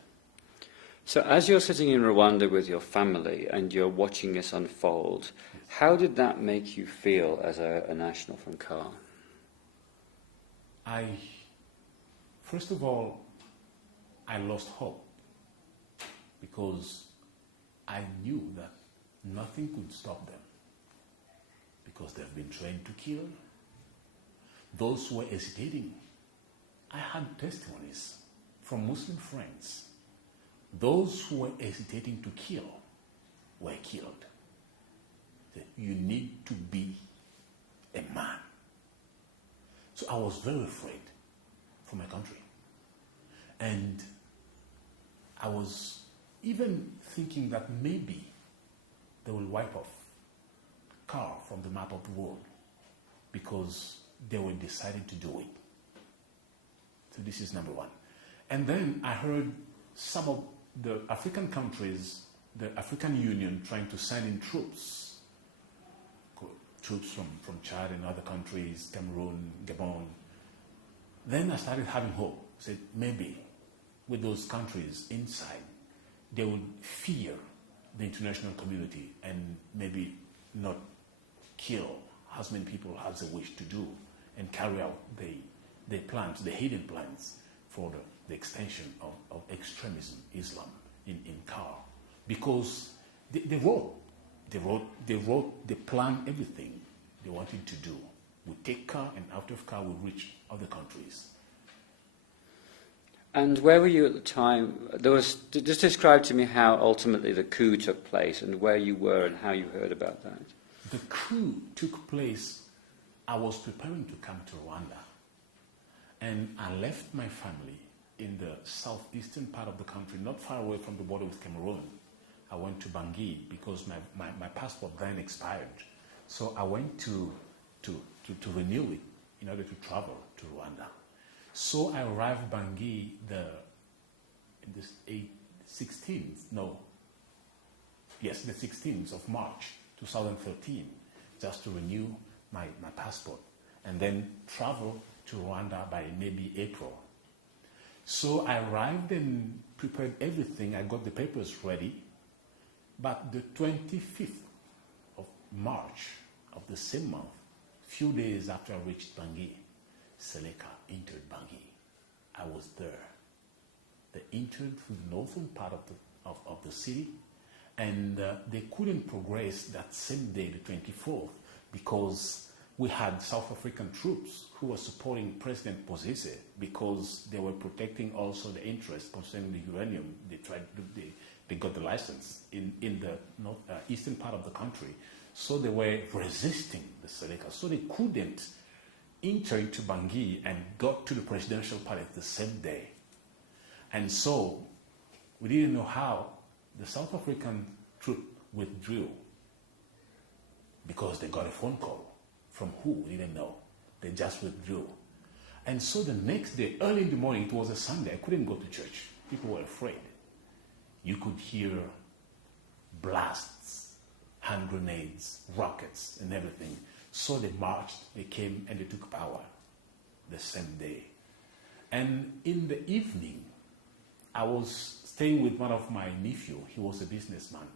So as you're sitting in Rwanda with your family and you're watching this unfold, how did that make you feel as a national from CAR? First of all, I lost hope because I knew that nothing could stop them because they've been trained to kill. Those who were hesitating, I had testimonies from Muslim friends. Those who were hesitating to kill were killed. You need to be a man. So I was very afraid for my country. And I was even thinking that maybe they will wipe off CAR from the map of the world because they were decided to do it. So this is number one. And then I heard some of the African countries, the African Union, trying to send in troops from Chad and other countries, Cameroon, Gabon. Then I started having hope. I said, maybe with those countries inside, they would fear the international community and maybe not kill as many people as they wish to do and carry out the plans, the hidden plans for the extension of extremism, Islam in CAR. Because they planned everything they wanted to do. We take CAR, and out of CAR we reach other countries. And where were you at the time? Just describe to me how ultimately the coup took place and where you were and how you heard about that. The coup took place I was preparing to come to Rwanda, and I left my family in the southeastern part of the country, not far away from the border with Cameroon. I went to Bangui because my passport then expired. So I went to renew it in order to travel to Rwanda. So I arrived Bangui the 16th of March 2013, just to renew my passport, and then travel to Rwanda by maybe April. So I arrived and prepared everything. I got the papers ready. But the 25th of March of the same month, few days after I reached Bangui, Seleka entered Bangui. I was there. They entered through the northern part of the city, and they couldn't progress that same day, the 24th, because we had South African troops who were supporting President Bozizé because they were protecting also the interests concerning the uranium. They got the license in the eastern part of the country. So they were resisting the Seleka. So they couldn't enter into Bangui and got to the presidential palace the same day. And so we didn't know how the South African troop withdrew because they got a phone call. From who? We didn't know. They just withdrew. And so the next day, early in the morning, it was a Sunday, I couldn't go to church. People were afraid. You could hear blasts, hand grenades, rockets, and everything. So they marched, they came, and they took power the same day. And in the evening, I was staying with one of my nephew. He was a businessman,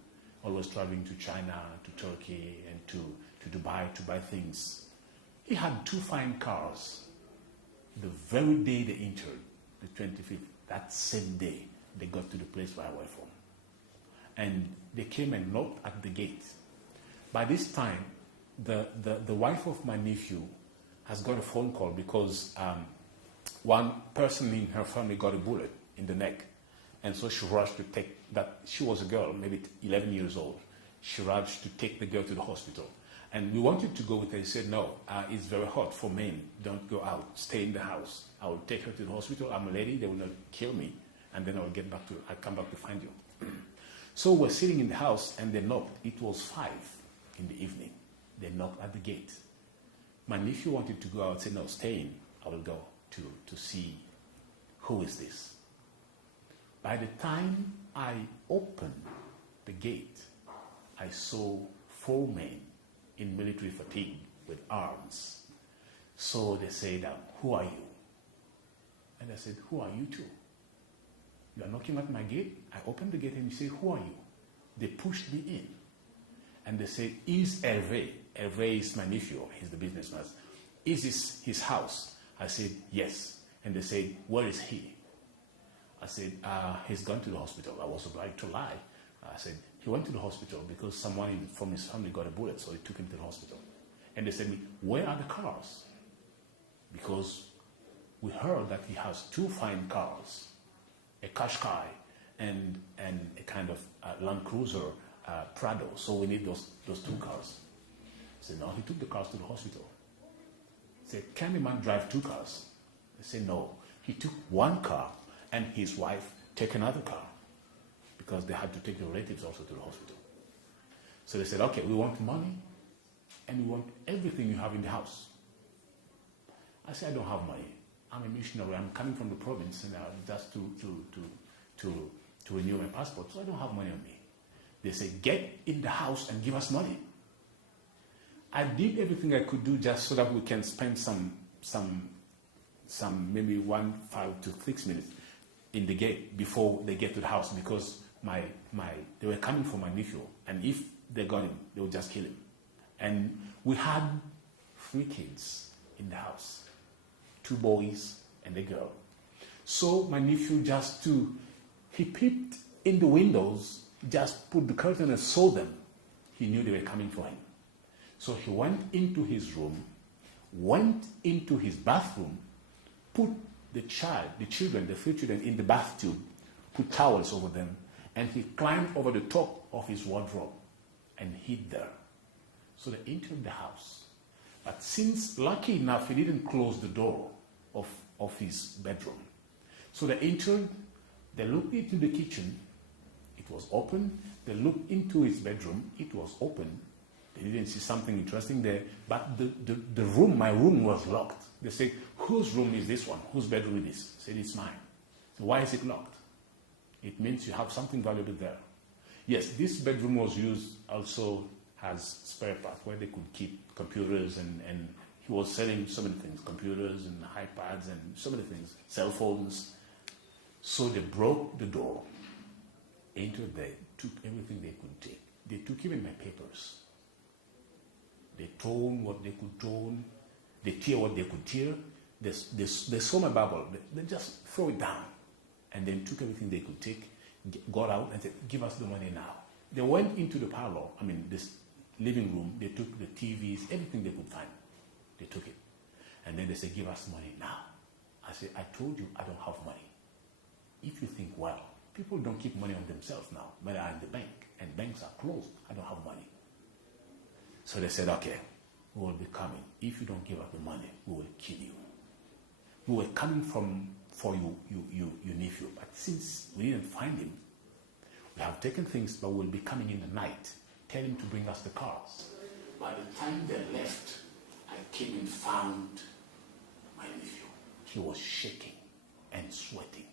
always traveling to China, to Turkey, and to Dubai to buy things. He had 2 fine cars. The very day they entered, the 25th, that same day, they got to the place where I was from. And they came and knocked at the gate. By this time, the wife of my nephew has got a phone call because one person in her family got a bullet in the neck. And so she rushed to take that. She was a girl, maybe 11 years old. She rushed to take the girl to the hospital. And we wanted to go with her. He said, no, it's very hot for men. Don't go out. Stay in the house. I will take her to the hospital. I'm a lady. They will not kill me. And then I'll come back to find you. So we're sitting in the house, and they knocked. It was 5 in the evening. They knocked at the gate. My nephew wanted to go out. Said, no, stay in. I will go to see who is this. By the time I opened the gate, I saw 4 men in military fatigue with arms. So they said, who are you? And I said, who are you too? You are knocking at my gate? I opened the gate and you say, who are you? They pushed me in. And they said, is Hervé? Hervé is my nephew, he's the businessman. Is this his house? I said, yes. And they said, where is he? I said, he's gone to the hospital. I was obliged to lie. I said, he went to the hospital because someone from his family got a bullet, so he took him to the hospital. And they said to me, where are the cars? Because we heard that he has 2 fine cars, a Qashqai and a kind of Land Cruiser Prado, so we need those 2 cars. I said, no, he took the cars to the hospital. I said, can a man drive 2 cars? They said, no. He took 1 car and his wife took another car, because they had to take the relatives also to the hospital. So they said, okay, we want money and we want everything you have in the house. I said, I don't have money. I'm a missionary. I'm coming from the province and just to renew my passport, so I don't have money on me. They said, get in the house and give us money. I did everything I could do just so that we can spend some maybe 5 to 6 minutes in the gate before they get to the house, because they were coming for my nephew, and if they got him, they would just kill him. And we had 3 kids in the house, 2 boys and a girl. So my nephew he peeped in the windows, just put the curtain and saw them. He knew they were coming for him. So he went into his room, went into his bathroom, put the 3 children in the bath tube, put towels over them, and he climbed over the top of his wardrobe and hid there. So they entered the house. But since, lucky enough, he didn't close the door of his bedroom. So they entered, they looked into the kitchen, it was open. They looked into his bedroom, it was open. They didn't see something interesting there, but the room, my room was locked. They said, whose room is this one? Whose bedroom is this? I said, it's mine. So why is it locked? It means you have something valuable there. Yes, this bedroom was used also as spare parts where they could keep computers and he was selling so many things, computers and iPads and so many things, cell phones. So they broke the door, entered there, took everything they could take. They took even my papers. They torn what they could torn. They tear what they could tear. They saw my Bible. They just throw it down. And then took everything they could take, got out and said, give us the money now. They went into the parlor, this living room. They took the TVs, everything they could find. They took it. And then they said, give us money now. I said, I told you I don't have money. If you think, well, people don't keep money on themselves now. Money are in the bank, and banks are closed. I don't have money. So they said, okay, we will be coming. If you don't give us the money, we will kill you. We were coming for your nephew, but since we didn't find him, we have taken things, but we'll be coming in the night. Tell him to bring us the cars. By the time they left, I came and found my nephew. He was shaking and sweating.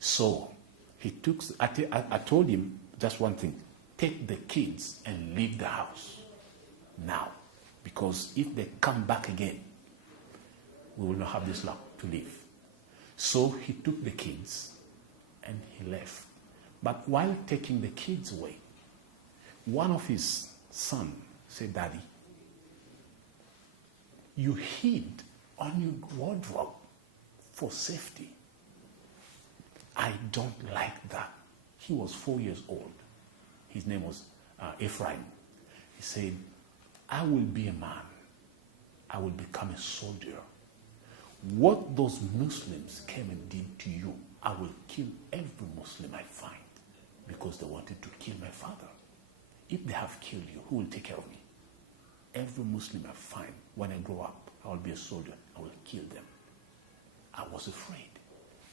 So he took. I told him just one thing: take the kids and leave the house now, because if they come back again, we will not have this luck to leave. So he took the kids and he left. But while taking the kids away, one of his sons said, Daddy, you hid on your wardrobe for safety. I don't like that. He was 4 years old. His name was Ephraim. He said, I will be a man. I will become a soldier. What those Muslims came and did to you, I will kill every Muslim I find because they wanted to kill my father. If they have killed you, who will take care of me? Every Muslim I find, when I grow up, I will be a soldier. I will kill them. I was afraid.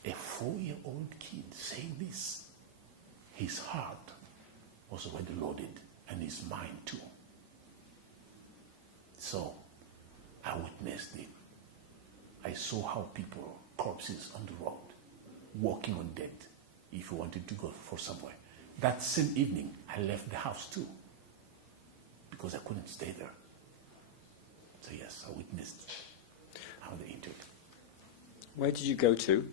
A 4-year-old kid saying this, his heart was already loaded and his mind too. So I witnessed it. I saw how people, corpses on the road, walking on dead if you wanted to go for somewhere. That same evening, I left the house too because I couldn't stay there. So yes, I witnessed how they entered. Where did you go to?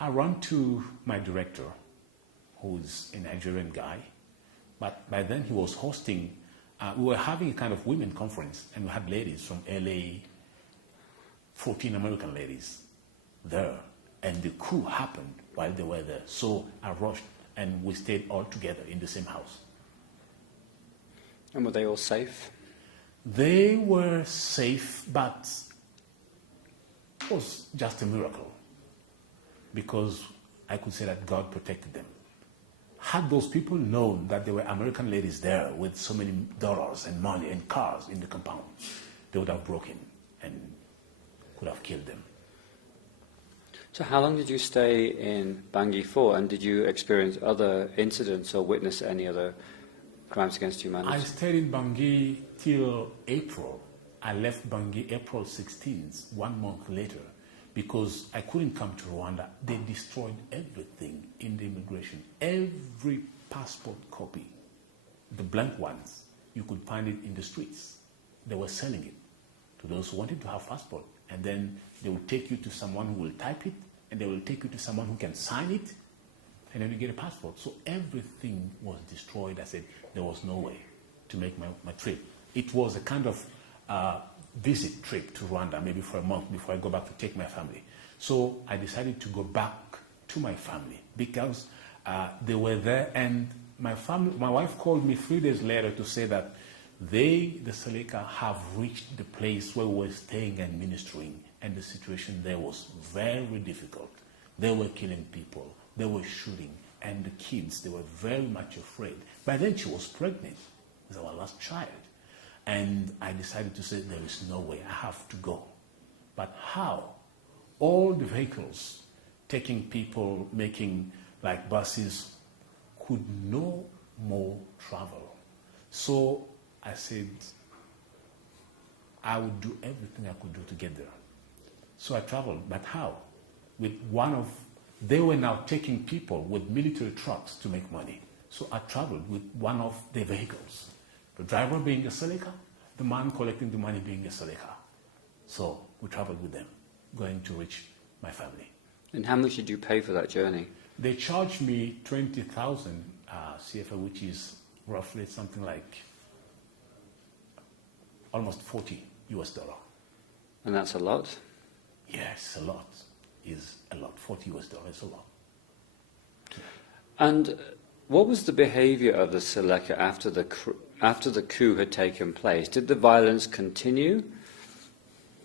I ran to my director, who's a Nigerian guy, but by then he was hosting, we were having a kind of women conference, and we had ladies from LA, 14 American ladies there, and the coup happened while they were there. So I rushed, and we stayed all together in the same house. And were they all safe? They were safe, but it was just a miracle, because I could say that God protected them. Had those people known that there were American ladies there with so many dollars and money and cars in the compound, they would have broken and could have killed them. So how long did you stay in Bangui for, and did you experience other incidents or witness any other crimes against humanity? I stayed in Bangui till April. I left Bangui April 16th, 1 month later, because I couldn't come to Rwanda. They destroyed everything in the immigration. Every passport copy, the blank ones, you could find it in the streets. They were selling it to those who wanted to have passport. And then they will take you to someone who will type it, and they will take you to someone who can sign it, and then you get a passport. So everything was destroyed. I said there was no way to make my trip. It was a kind of visit trip to Rwanda, maybe for a month before I go back to take my family. So I decided to go back to my family because they were there, and my wife called me 3 days later to say that the Seleka, have reached the place where we were staying and ministering, and the situation there was very difficult. They were killing people, they were shooting, and the kids, they were very much afraid. By then she was pregnant with our last child. And I decided to say, there is no way, I have to go. But how? All the vehicles taking people, making like buses, could no more travel. So I said, I would do everything I could do to get there. So I traveled, but how? With they were now taking people with military trucks to make money. So I traveled with one of their vehicles. The driver being a Seleka, the man collecting the money being a Seleka. So we traveled with them, going to reach my family. And how much did you pay for that journey? They charged me 20,000 CFA, which is roughly something like almost 40 US dollar. And that's a lot? Yes, a lot. Is a lot. 40 US dollars is a lot. And what was the behavior of the Seleka after the coup had taken place? Did the violence continue?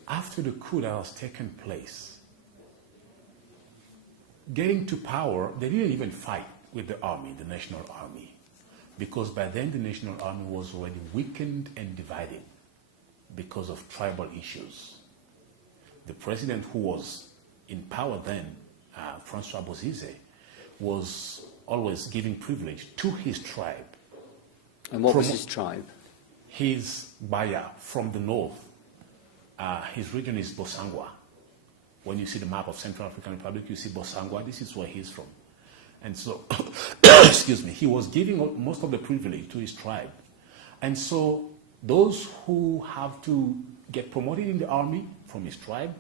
After the coup that was taken place, getting to power, they didn't even fight with the army, the national army, because by then the national army was already weakened and divided because of tribal issues. The president who was in power then, Francois Bozize, was always giving privilege to his tribe. And what was his tribe? His Baya from the north. His region is Bosangwa. When you see the map of Central African Republic, you see Bosangwa. This is where he's from. And so, excuse me, he was giving most of the privilege to his tribe. And so those who have to get promoted in the army from his tribe,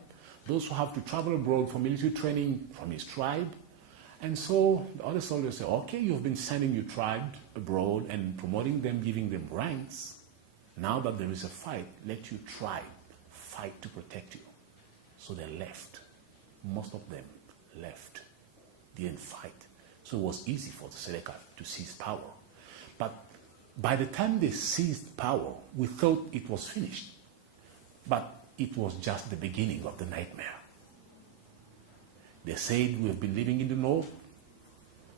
those who have to travel abroad for military training from his tribe. And so the other soldiers say, okay, you've been sending your tribe abroad and promoting them, giving them ranks. Now that there is a fight, let your tribe fight to protect you. So they left. Most of them left, didn't fight. So it was easy for the Seleka to seize power. But by the time they seized power, we thought it was finished. But it was just the beginning of the nightmare. They said, we've been living in the north.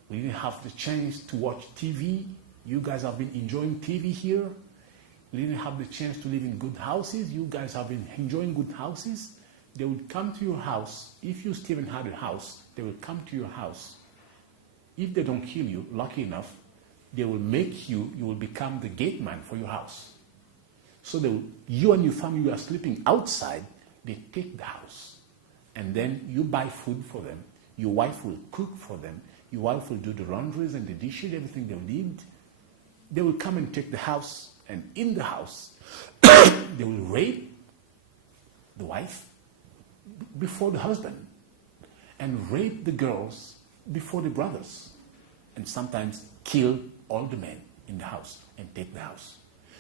We didn't have the chance to watch TV. You guys have been enjoying TV here. We didn't have the chance to live in good houses. You guys have been enjoying good houses. They would come to your house. If you still had a house, they will come to your house. If they don't kill you, lucky enough, they will make you will become the gate man for your house. So you and your family are sleeping outside, they take the house. And then you buy food for them. Your wife will cook for them. Your wife will do the laundries and the dishes, everything they need. They will come and take the house. And in the house, they will rape the wife before the husband. And rape the girls before the brothers. And sometimes kill all the men in the house and take the house.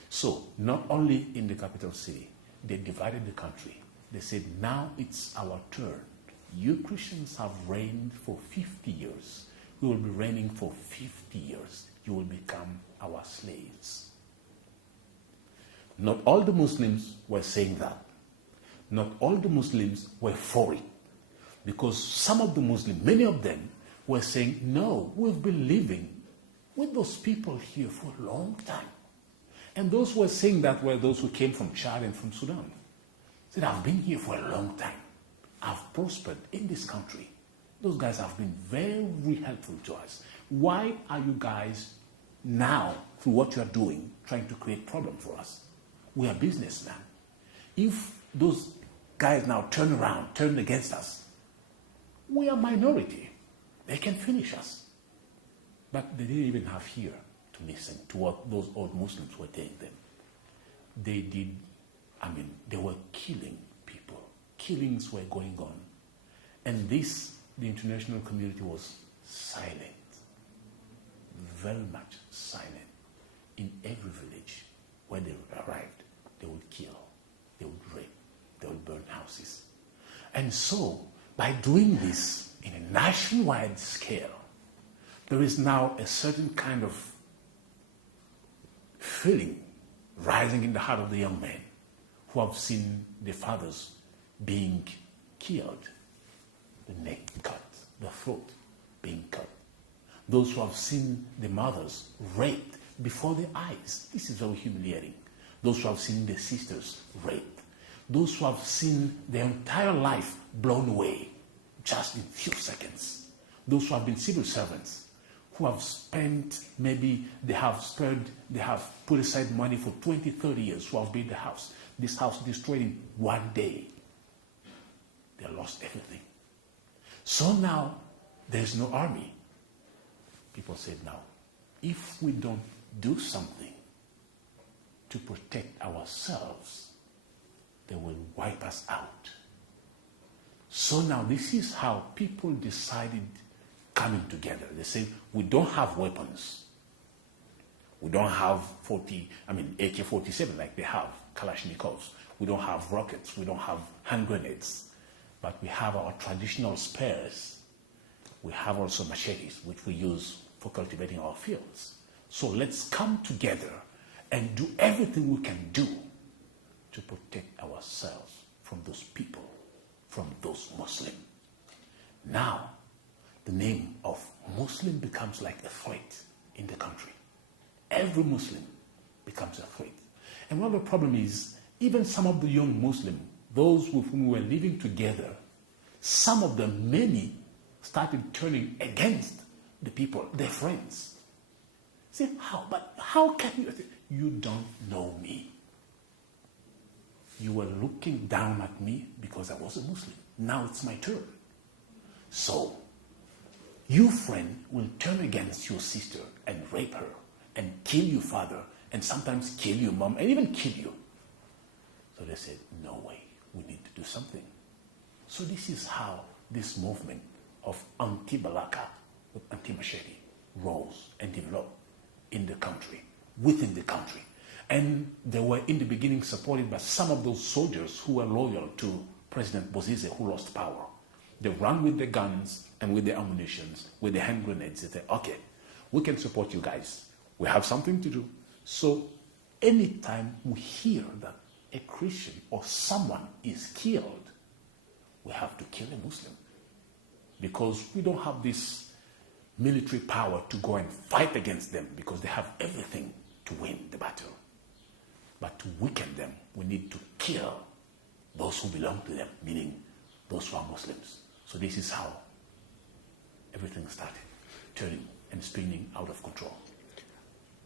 So, not only in the capital city, they divided the country. They said, now it's our turn. You Christians have reigned for 50 years. We will be reigning for 50 years. You will become our slaves. Not all the Muslims were saying that. Not all the Muslims were for it. Because some of the Muslims, many of them, were saying, no, we've been living with those people here for a long time. And those who were saying that were those who came from Chad and from Sudan. Said, I've been here for a long time. I've prospered in this country. Those guys have been very helpful to us. Why are you guys now, through what you are doing, trying to create problems for us? We are businessmen. If those guys now turn around, turn against us, we are minority. They can finish us. But they didn't even have ear to listen to what those old Muslims were telling them. They were killing people. Killings were going on. And the international community was silent. Very much silent. In every village where they arrived, they would kill, they would rape, they would burn houses. And so, by doing this in a nationwide scale, there is now a certain kind of feeling rising in the heart of the young men who have seen their fathers being killed, the neck cut, the throat being cut. Those who have seen their mothers raped before their eyes. This is very humiliating. those who have seen their sisters raped, those who have seen their entire life blown away just in a few seconds, those who have been civil servants, who have spent, maybe they have put aside money for 20, 30 years, who have built this house destroyed in one day. They lost everything. So now there's no army. People said, now, if we don't do something to protect ourselves, they will wipe us out. So now this is how people decided coming together. They say, we don't have weapons. We don't have AK-47 like they have, Kalashnikovs. We don't have rockets. We don't have hand grenades. But we have our traditional spares. We have also machetes, which we use for cultivating our fields. So let's come together and do everything we can do to protect ourselves from those people, from those Muslims. Now, the name of Muslim becomes like a threat in the country. Every Muslim becomes a threat. And one of the problems is, even some of the young Muslims, those with whom we were living together, some of them, many, started turning against the people, their friends. Say, how? But how can you? You don't know me. You were looking down at me because I was a Muslim. Now it's my turn. So, your friend will turn against your sister and rape her and kill your father and sometimes kill your mom and even kill you. So they said, no way, we need to do something. So this is how this movement of anti-Balaka with anti-Machete rose and developed in the country, within the country. And they were in the beginning supported by some of those soldiers who were loyal to President Bozize, who lost power. They ran with the guns and with the ammunition, with the hand grenades. They said, okay, we can support you guys. We have something to do. So anytime we hear that a Christian or someone is killed, we have to kill a Muslim. Because we don't have this military power to go and fight against them because they have everything to win the battle. But to weaken them, we need to kill those who belong to them, meaning those who are Muslims. So this is how everything started, turning and spinning out of control.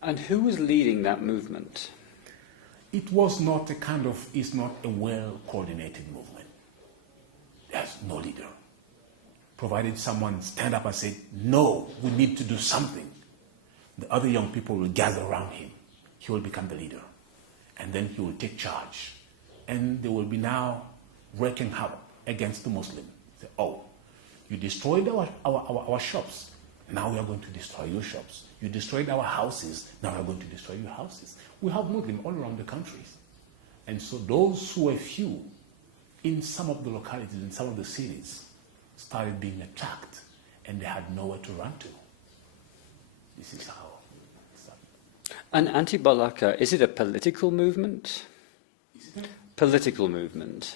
And who was leading that movement? It was not it's not a well-coordinated movement. There's no leader. Provided someone stand up and say, no, we need to do something, the other young people will gather around him. He will become the leader. And then he will take charge. And they will be now wreaking havoc against the Muslims. Say, oh, you destroyed our shops. Now we are going to destroy your shops. You destroyed our houses. Now we are going to destroy your houses. We have Muslims all around the countries. And so those who were few in some of the localities, in some of the cities, started being attacked, and they had nowhere to run to. This is how it started. And anti-Balaka, is it a political movement? Is it Political movement.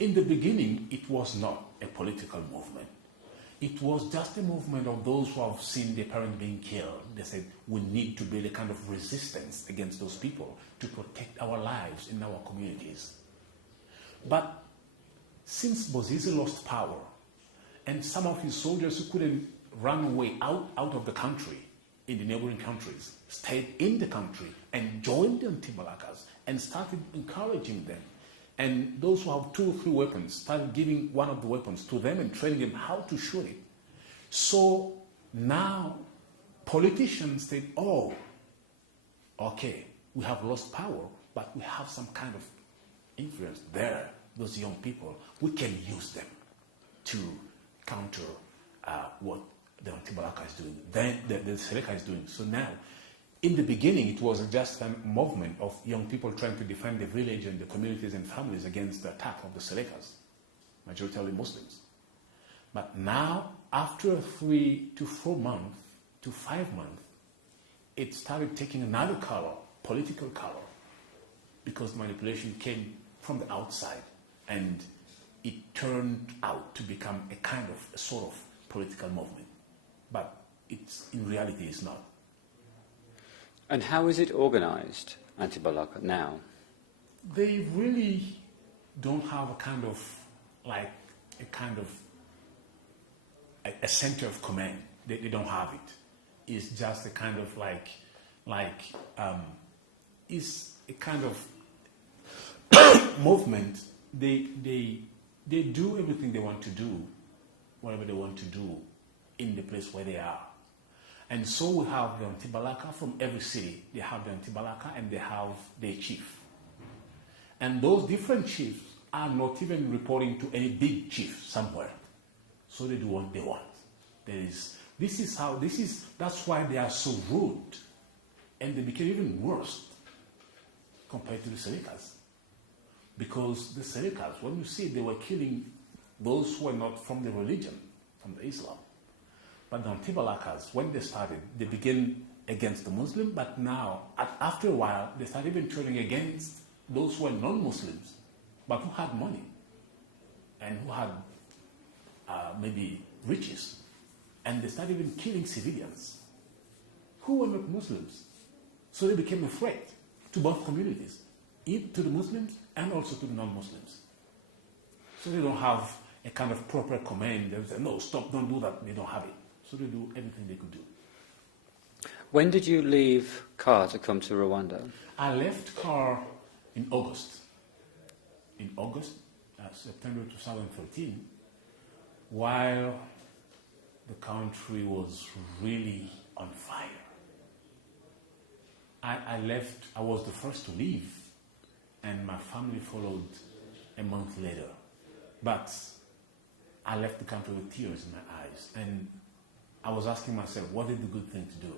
In the beginning, it was not a political movement. It was just a movement of those who have seen their parents being killed. They said, we need to build a kind of resistance against those people to protect our lives in our communities. But since Bozize lost power, and some of his soldiers who couldn't run away out of the country, in the neighboring countries, stayed in the country and joined the anti-Balakas and started encouraging them. And those who have 2 or 3 weapons started giving one of the weapons to them and training them how to shoot it. So now politicians said, oh, okay, we have lost power, but we have some kind of influence there. Those young people, we can use them to counter what the anti-Balaka is doing, then the Seleka is doing. So now, in the beginning, it was just a movement of young people trying to defend the village and the communities and families against the attack of the Selekas, majority Muslims. But now, after 3 to 4 months to 5 months, it started taking another color, political color, because manipulation came from the outside. And it turned out to become a sort of political movement. But in reality, it's not. And how is it organized? anti-Balaka now? They really don't have a kind of a center of command. They don't have it. It's just a kind of it's a kind of movement. They do everything they want to do, whatever they want to do, in the place where they are. And so we have the anti-Balaka from every city. They have the anti-Balaka and they have their chief. And those different chiefs are not even reporting to any big chief somewhere. So they do what they want. That's why they are so rude. And they became even worse compared to the Serikas. Because the Serikas, when you see, they were killing those who were not from the religion, from the Islam. But the anti-Balakas, when they started, they began against the Muslim, but now, after a while, they started even turning against those who were non-Muslims, but who had money and who had maybe riches. And they started even killing civilians who were not Muslims. So they became a threat to both communities, to the Muslims and also to the non-Muslims. So they don't have a kind of proper command. They say, no, stop, don't do that. They don't have it. So they do everything they could do. When did you leave CAR to come to Rwanda? I left CAR in August. In August, September 2013, while the country was really on fire. I left, I was the first to leave, and my family followed a month later. But I left the country with tears in my eyes, and I was asking myself, what is the good thing to do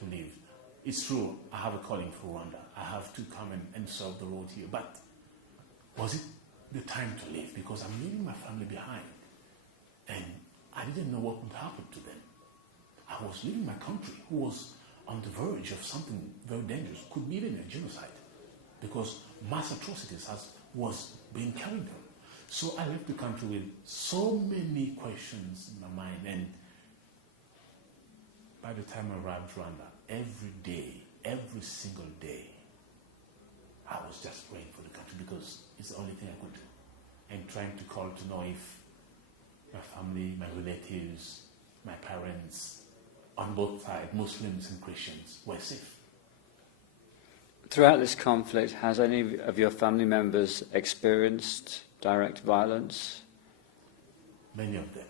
to leave? It's true, I have a calling for Rwanda. I have to come and serve the road here. But was it the time to leave? Because I'm leaving my family behind. And I didn't know what would happen to them. I was leaving my country, who was on the verge of something very dangerous, could be even a genocide, because mass atrocities was being carried on. So I left the country with so many questions in my mind, and by the time I arrived in Rwanda, every day, every single day, I was just praying for the country, because it's the only thing I could do, and trying to call to know if my family, my relatives, my parents, on both sides, Muslims and Christians, were safe. Throughout this conflict, has any of your family members experienced direct violence? Many of them.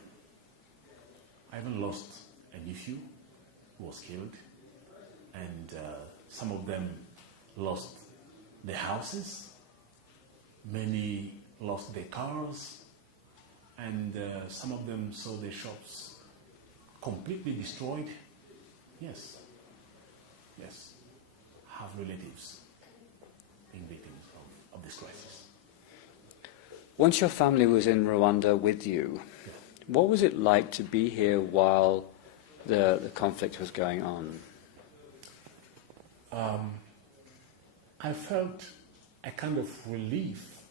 I even lost a nephew who was killed, and some of them lost their houses, many lost their cars, and some of them saw their shops completely destroyed. Yes. Have relatives being victims of this crisis. Once your family was in Rwanda with you, what was it like to be here while the conflict was going on? I felt a kind of relief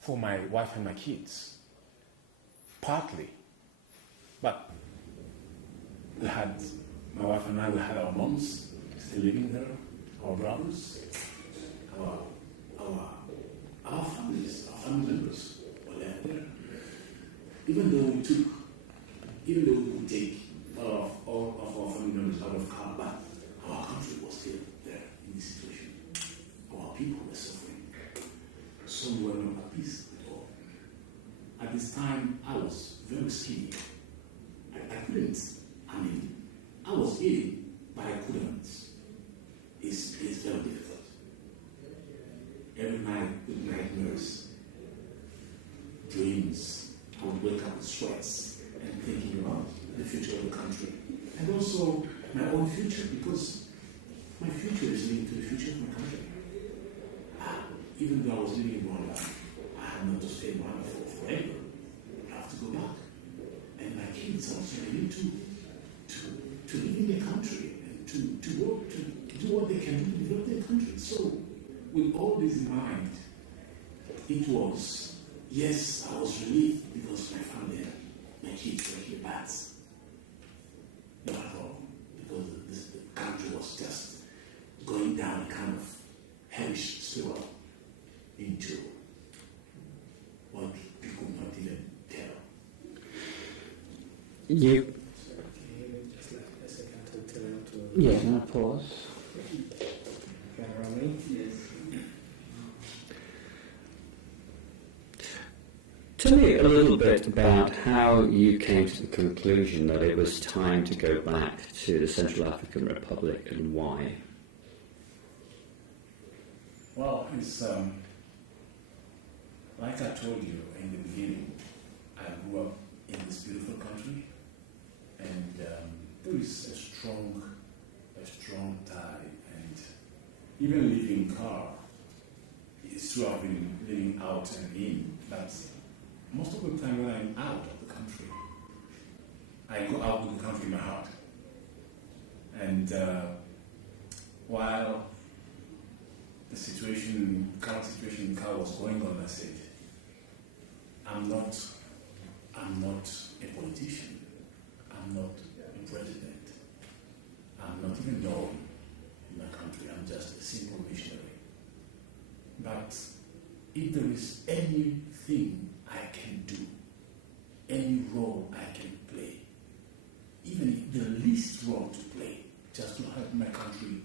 for my wife and my kids, partly. But my wife and I, we had our moms still living there, our brothers, our families, our family members were left there. Even though we could take all of our family members out of CAR, but our country was still there in this situation. Our people were suffering. Some were not at peace at all. At this time, I was very skinny. I was ill, but I couldn't. It's very difficult. Every night with nightmares, dreams, I would wake up with sweats and thinking about the future of the country. And also my own future, because my future is linked to the future of my country. Even though I was living in Rwanda, I had not to stay in Rwanda forever. I have to go back. And my kids also need to live in their country and to work, to do what they can do to develop their country. So, with all this in mind, it was, yes, I was relieved because my family, my kids were here bad. Not at all, because the country was just going down a kind of hellish spiral into what we could not even tell. You. Sorry, can you hear me? Just like a second to tell him to. Yeah, can I pause? Camera me? Yes. Tell me a little bit about how you came to the conclusion that it was time to go back to the Central African Republic and why. Well, it's like I told you in the beginning, I grew up in this beautiful country, and there is a strong tie, and even living car, it's true I've been living out and in, but most of the time when I'm out of the country, I go out with the country in my heart. And while the current situation in Cal was going on, I said, I'm not a politician. I'm not a president. I'm not even known in my country. I'm just a simple missionary. But if there is anything I can do, any role I can play, even if the least role to play, just to help my country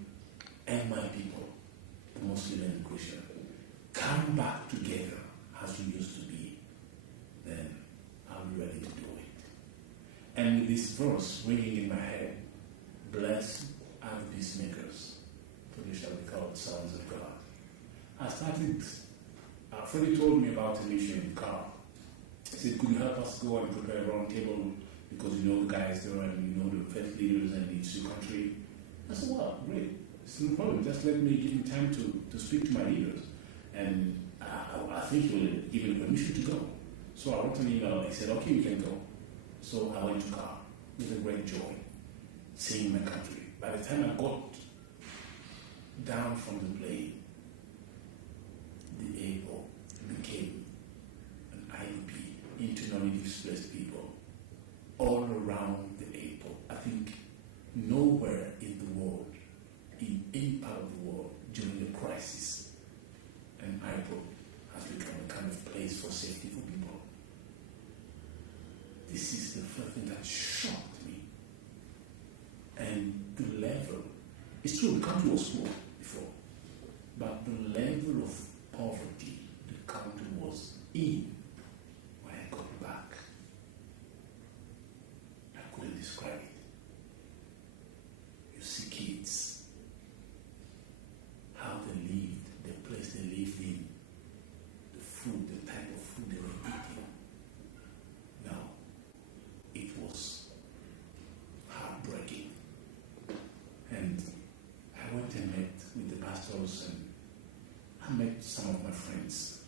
and my people, the Muslim and the Christian, come back together as we used to be, then I'm ready to do it. And with this verse ringing in my head, blessed are the peacemakers, for they shall be called sons of God. I started, Freddie told me about a mission in Car. He said, could you help us go and prepare a round table because you know the guys there and you know the faith leaders and it's your country? I said, well, great. It's no problem. Just let me give him time to speak to my leaders. And I think he will give me permission to go. So I wrote an email. He said, okay, you can go. So I went to Car with a great joy, seeing my country. By the time I got down from the plane, the airport became an IDP, internally displaced people, all around the airport. I think nowhere in the world, in any part of the world, during the crisis, an airport has become a kind of place for safety for people. This is the first thing that shocked me. And the level, it's true, the country was poor before, but the level of poverty the country was in when I got back, I couldn't describe it. You see kids, how they lived, the place they lived in, the food, the type of food they were eating. Now, it was heartbreaking. And I went and met with the pastors, and I met some of my friends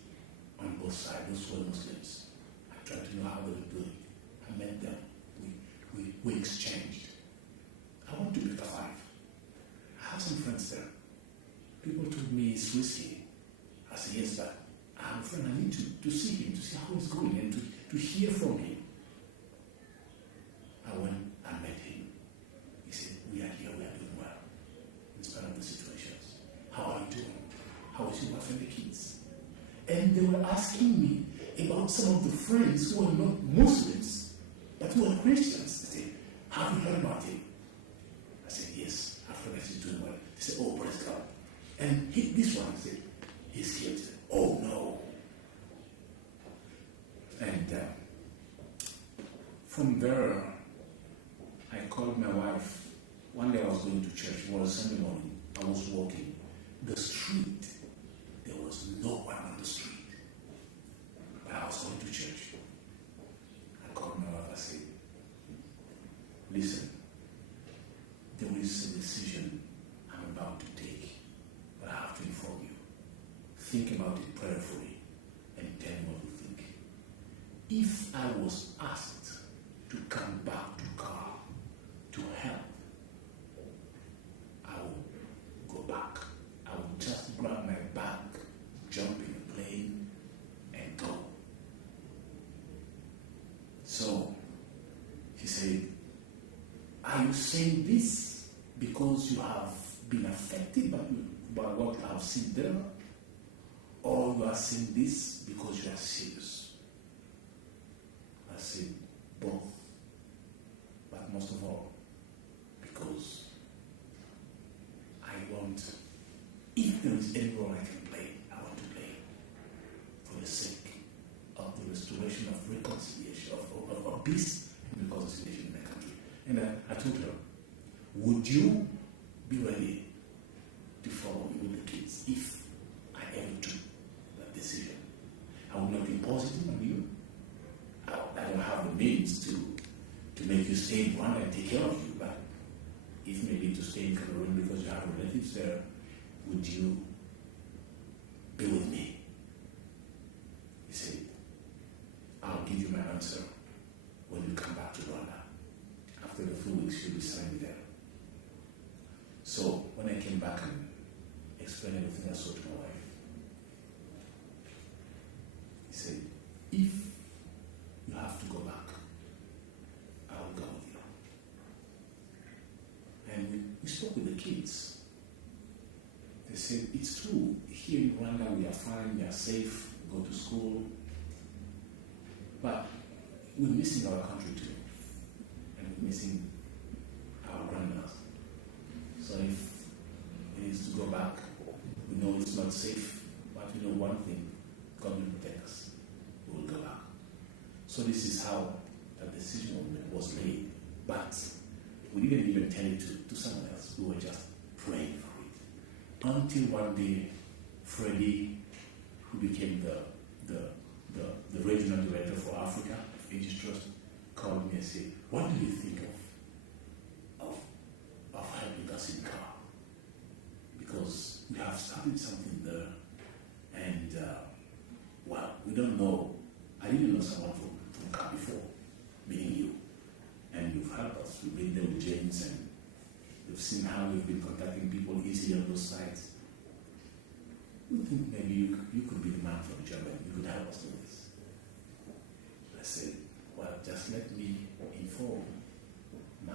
on both sides. Those were Muslims. I tried to know how they were doing. I met them. We exchanged. I want to be alive. I have some friends there. People told me it's risky. I said, yes, but I have a friend. I need to see him, to see how he's going, and to hear from him. I went, I met him. He said, we are here, we are doing well, in spite of the situations. How are you doing? How is your wife and the kids? And they were asking me about some of the friends who are not Muslims, but who are Christians. They said, have you heard about him? I said, yes, I've heard that he's doing well. They said, oh, praise God. And this one said, he's here. They said, oh, no. And from there, I called my wife. One day I was going to church. It was Sunday morning. I was walking. The street, there was no one on the street. But I was going to church. I called my wife. I said, listen, there is a decision I'm about to take, but I have to inform you. Think about it prayerfully and tell me what you think. If I was asked to come back to Car to help, I will go back. I will just grab my bag, jump in a plane, and go. So, he said, are you saying this because you have been affected by what you have seen there, or you are seeing this because you are serious? I said both, but most of all, because I want, if there is any role I can play, I want to play for the sake of the restoration of reconciliation, of peace and reconciliation in my country. And I told her, would you be ready to follow me with the kids if I ever took that decision? I will not impose it on you. I don't have the means to make you stay in Rwanda and take care of you, but if maybe to stay in Cameroon because you have relatives there, would you be with me? He said, I'll give you my answer when you come back to Rwanda. After the few weeks, you'll be signing there. So when I came back and explained everything I saw to my wife, he said, if you have to go back, I'll go with you. And we spoke with the kids. They said, it's true, here in Rwanda we are fine, we are safe, we go to school, but we're missing our country too, and we're missing our grandmas. So if it is to go back, we know it's not safe, but we know one thing, God will protect us. We will go back. So this is how that decision was made. But we didn't even tell it to someone else. We were just praying for it. Until one day, Freddie, who became the regional director for Africa of Aegis Trust, called me and said, what do you think of helping us in CAR? Because we have started something there, and well, we don't know. I didn't know someone from CAR before, meaning you, and you've helped us. We've been there with James, and we've seen how we've been contacting people easily on those sites. We think maybe you could be the man from Germany. You could help us do this. I said, well, just let me inform my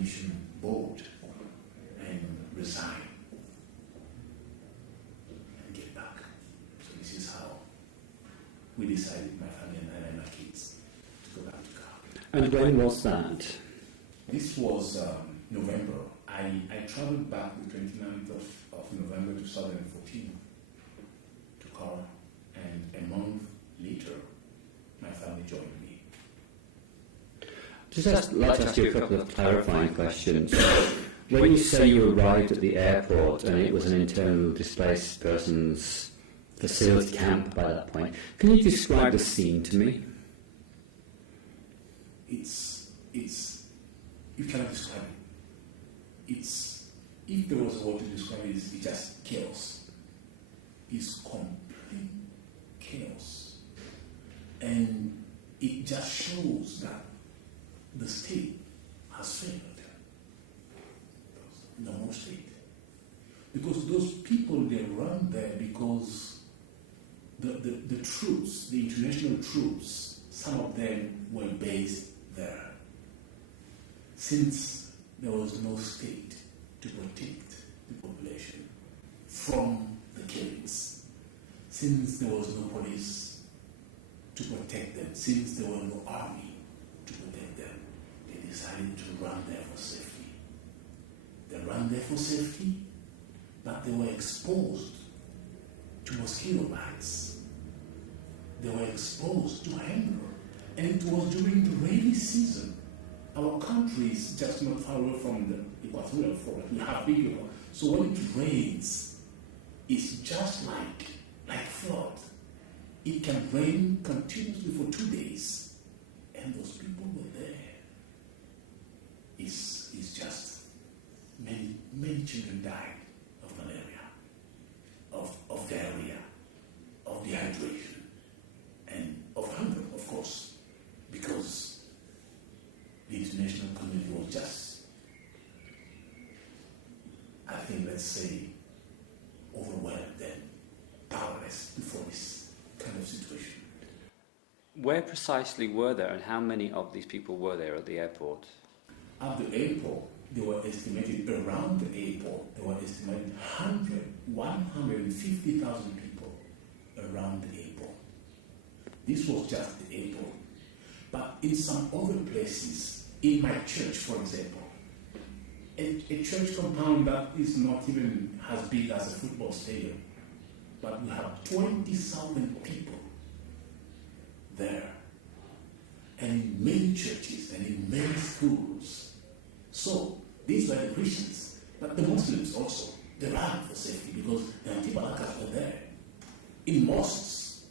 mission board and resign and get back. So this is how we decided, my family and my kids, to go back to CAR. And when was that? This was November. I traveled back the 29th of November 2014 to CAR, and a month later, my family joined me. Just like to ask you a couple of clarifying questions. When you say you arrived at the airport and it was an internal displaced persons facility camp by that point, can you describe the scene to me? It's you cannot describe it. If there was a word to describe it, it's just chaos. It's complete chaos. And it just shows that the state has failed. No more state. Because those people, they run there because the troops, the international troops, some of them were based there. Since there was no state to protect the population from the killings, since there was no police to protect them, since there was no army to protect them, they decided to run there for safety. They ran there for safety, but they were exposed to mosquito bites. They were exposed to hunger. And it was during the rainy season. Our country is just not far away from the equatorial forest. We have big river. So when it rains, it's just like flood. It can rain continuously for 2 days. And those people were there. It's just many children died of malaria, of diarrhea, of dehydration, and of hunger, of course, because the international community was just, I think, let's say, overwhelmed and powerless before this kind of situation. Where precisely were there, and how many of these people were there at the airport? At the airport, they were estimated around the airport, they were estimated 150,000 people around the airport. This was just the airport. But in some other places, in my church, for example, a church compound that is not even as big as a football stadium, but we have 20,000 people there, and in many churches and in many schools. So these were the Christians, but the Muslims also, they ran for safety because the Anti-Balakas were there. In mosques,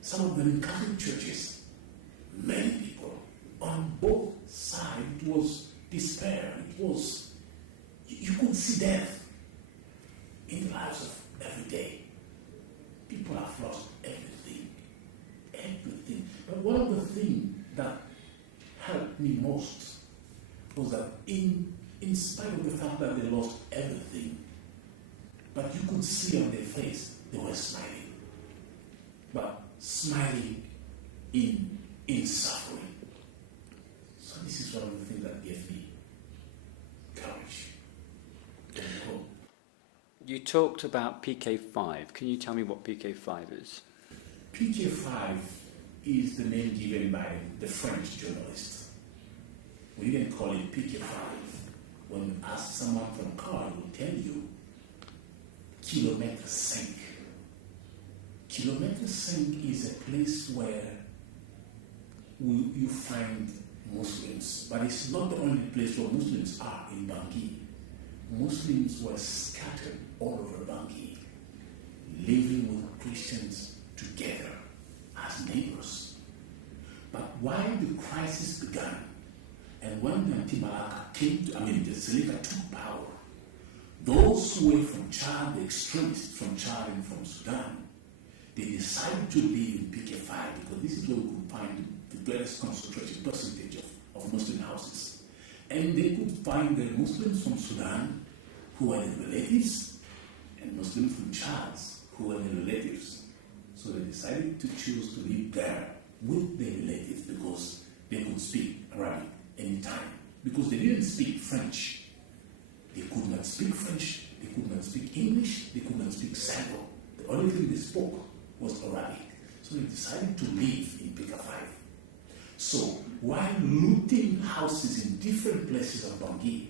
some of them in Catholic churches, many people on both sides. It was despair. It was, you could see death in the lives of every day. People have lost everything. Everything. But one of the things that helped me most was that in spite of the fact that they lost everything, but you could see on their face they were smiling. But smiling in suffering. So this is one of the things that gave me courage and hope. You talked about PK5. Can you tell me what PK5 is? PK5 is the name given by the French journalist. We didn't call it PK5. When you ask someone from car, he will tell you Kilomètre 5. Kilomètre 5 is a place where you find Muslims, but it's not the only place where Muslims are in Bangui. Muslims were scattered all over Bangui, living with Christians together as neighbors. But while the crisis began, and when the Anti-Balaka the Seleka took power, those who were from Chad, the extremists from Chad and from Sudan, they decided to live in PK5 because this is where we could find the greatest concentration percentage of Muslim houses. And they could find the Muslims from Sudan who were the relatives and Muslims from Chad who were the relatives. So they decided to choose to live there with their relatives because they could speak Arabic anytime. Because they didn't speak French. They could not speak French, they could not speak English, they could not speak Sango. The only thing they spoke was Arabic. So they decided to live in PK5. So while looting houses in different places of Bangui,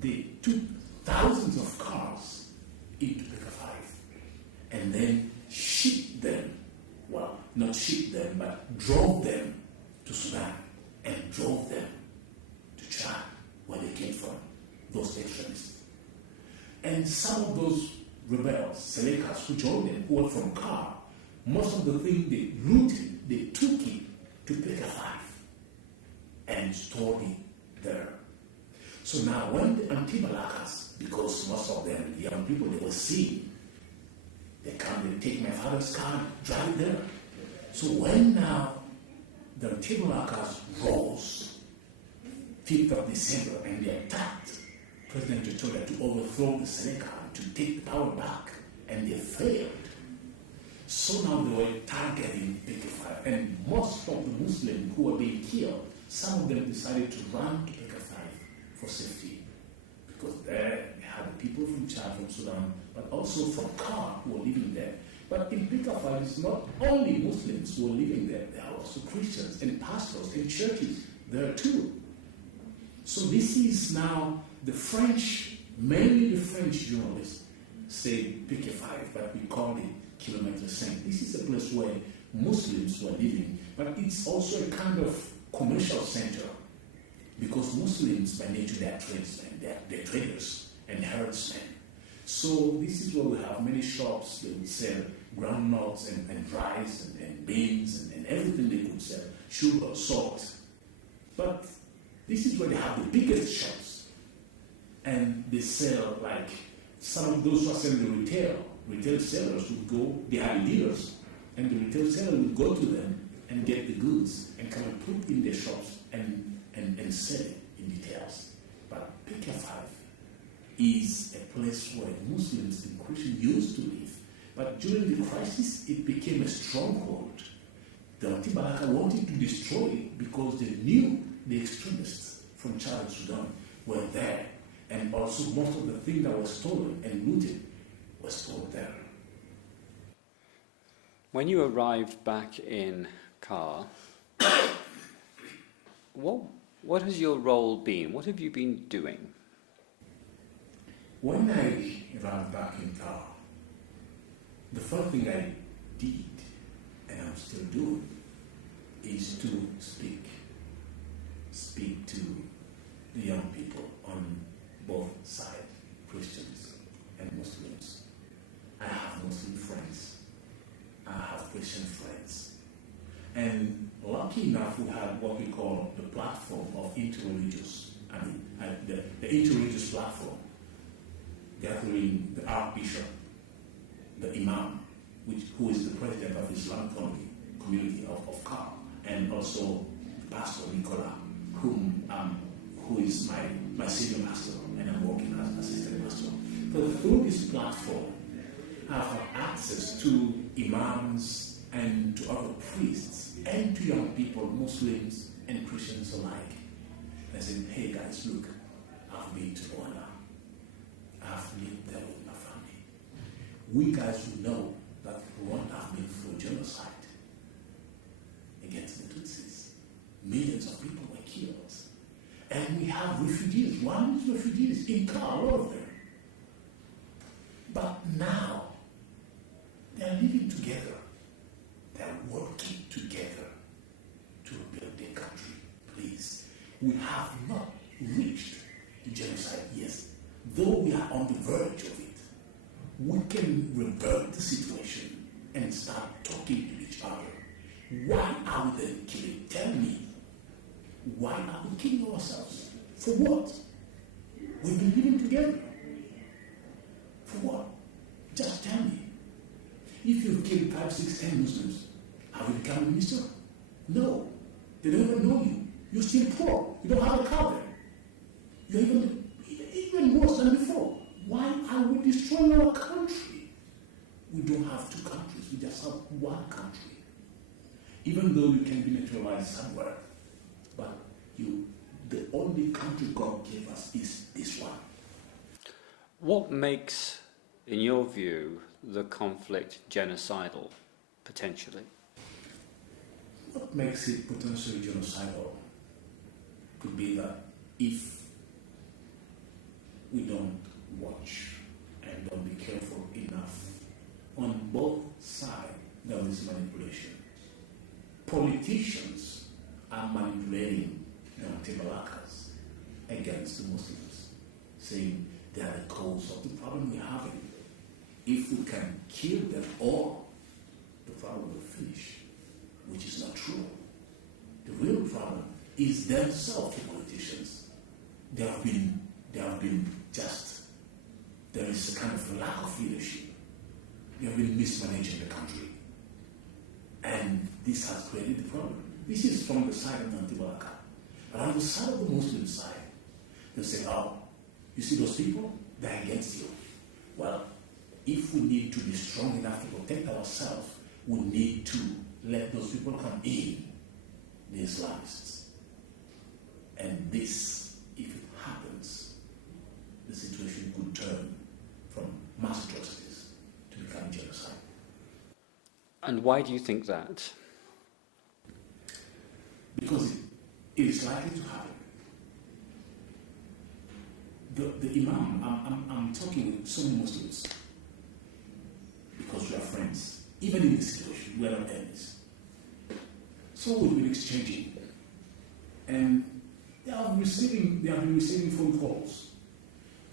they took thousands of cars into PK5 and then shipped them, well, not shipped them, but drove them to Sudan and drove them to Chad, where they came from, those extremists. And some of those rebels, Selekas, who joined them, who were from Car, most of the things they looted, they took it to PK5 and stored it there. So now when the Anti-Balakas, because most of them, young people, they were seeing, they come, they take my father's car, drive it there. So when now the Anti-Balakas rose, 5th of December, and they attacked President Tutola to overthrow the Seleka, to take the power back, and they failed. So now they were targeting PK5, and most of the Muslims who were being killed, some of them decided to run to PK5 for safety, because there they had people from Chad, from Sudan, but also from Car who were living there. But in PK5, it's not only Muslims who are living there, there are also Christians and pastors and churches there too. So this is now the French, mainly the French journalists say PK5, but we call it Kilomètre 5. This is a place where Muslims were living, but it's also a kind of commercial center because Muslims by nature they are tradesmen, they're traders and herdsmen. So this is where we have many shops that would sell groundnuts and rice and beans and everything they could sell, sugar, salt. But this is where they have the biggest shops. And they sell, like, some of those who are selling the retail sellers would go, they have dealers, and the retail seller would go to them and get the goods and come and put in their shops and sell it in details. But PK5 is a place where Muslims and Christians used to live. But during the crisis, it became a stronghold. The Anti-Balaka wanted to destroy it because they knew the extremists from Chad and Sudan. were there. And also most of the things that were stolen and looted were stored there. When you arrived back in Car, what has your role been? What have you been doing? When I arrived back in Car, the first thing I did, and I'm still doing, is to speak to the young people on both sides, Christians and Muslims. I have Muslim friends. I have Christian friends. And lucky enough, we have what we call the platform of interreligious, the interreligious platform, gathering the Archbishop, the Imam, who is the president of Islamic community of Car, and also Pastor Nicola, who is my senior pastor, and I'm working as assistant pastor. So through this platform, I have access to imams and to other priests and to young people, Muslims and Christians alike. And I said, hey guys, look, I've been to Rwanda. I've lived there with my family. We guys will know that Rwanda have been through genocide against the Tutsis. Millions of people were killed. And we have refugees, refugees in Car, all of them. But now, they're living together. They're working together to rebuild their country. Please, we have not reached the genocide yet. Though we are on the verge of it, we can revert the situation and start talking to each other. Why are we then killing? Tell me. Why are we killing ourselves? For what? We've been living together. For what? Just tell me. If you've killed 5, 6, 10 Muslims, have you become a minister? No. They don't even know you. You're still poor. You don't have a car there. You're even worse than before. Why are we destroying our country? We don't have 2 countries. We just have 1 country. Even though you can be naturalized somewhere, but the only country God gave us is this one. What makes, in your view, the conflict genocidal, potentially? What makes it potentially genocidal could be that if we don't watch and don't be careful enough, on both sides there is manipulation. Politicians are manipulating the Malakas against the Muslims, saying they are the cause of the problem we're having. If we can kill them all, the problem will finish, which is not true. The real problem is themselves, the politicians. There is a kind of lack of leadership. They have been mismanaging the country. And this has created the problem. This is from the side of Antibalaka. But on the side of the Muslim side, they say, oh, you see those people? They're against you. Well, if we need to be strong enough to protect ourselves, we need to let those people come in, the Islamists. And this, if it happens, the situation could turn from mass atrocities to become genocide. And why do you think that? Because it is likely to happen. The Imam, I'm talking with so many Muslims because we are friends. Even in this situation, we are not enemies. So we've been exchanging. And they have been receiving phone calls.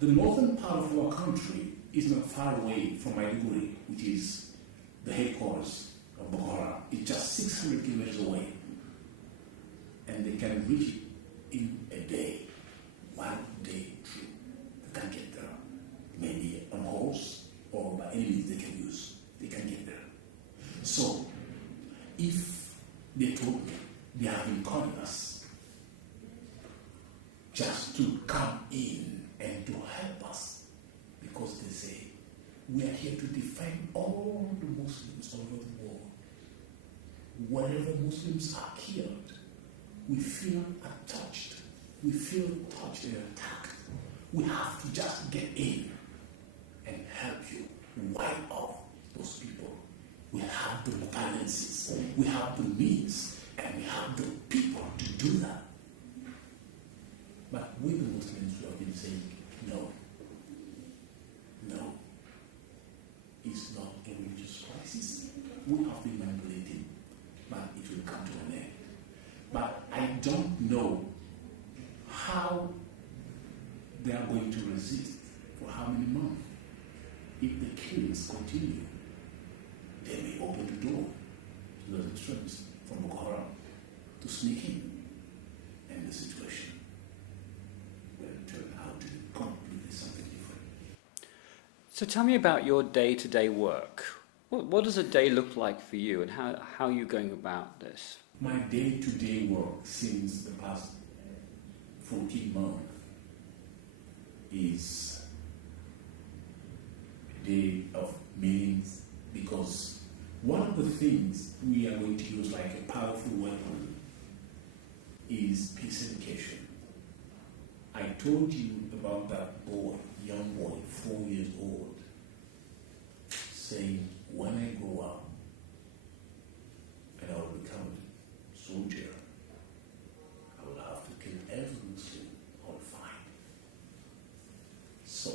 The northern part of our country is not far away from Maiduguri, which is the headquarters of Boko Haram. It's just 600 kilometers away. And they can reach it in a day, 1 day trip. They can get there. Maybe on horse or by any means they can use. They can get there. So, if they told me they have been calling us just to come in and to help us, because they say, we are here to defend all the Muslims all over the world. Wherever Muslims are killed, we feel attached we feel touched and attacked, we have to just get in and help you wipe off those people. We have the finances, we have the means, and we have the people to do that. But we, the Muslims, we have been saying, no, it's not a religious crisis. We have been manipulating, but it will come to an end. But I don't know how they are going to resist for how many months. If the killings continue, they may open the door to those extremists from Boko Haram to sneak in, and the situation will turn out to be completely something different. So tell me about your day-to-day work. What does a day look like for you, and how are you going about this? My day-to-day work since the past 14 months is a day of meetings, because one of the things we are going to use like a powerful weapon is peace education. I told you about that boy, young boy, 4 years old, saying, when I grow up and I will become a soldier, I will have to kill every Muslim I will find. So,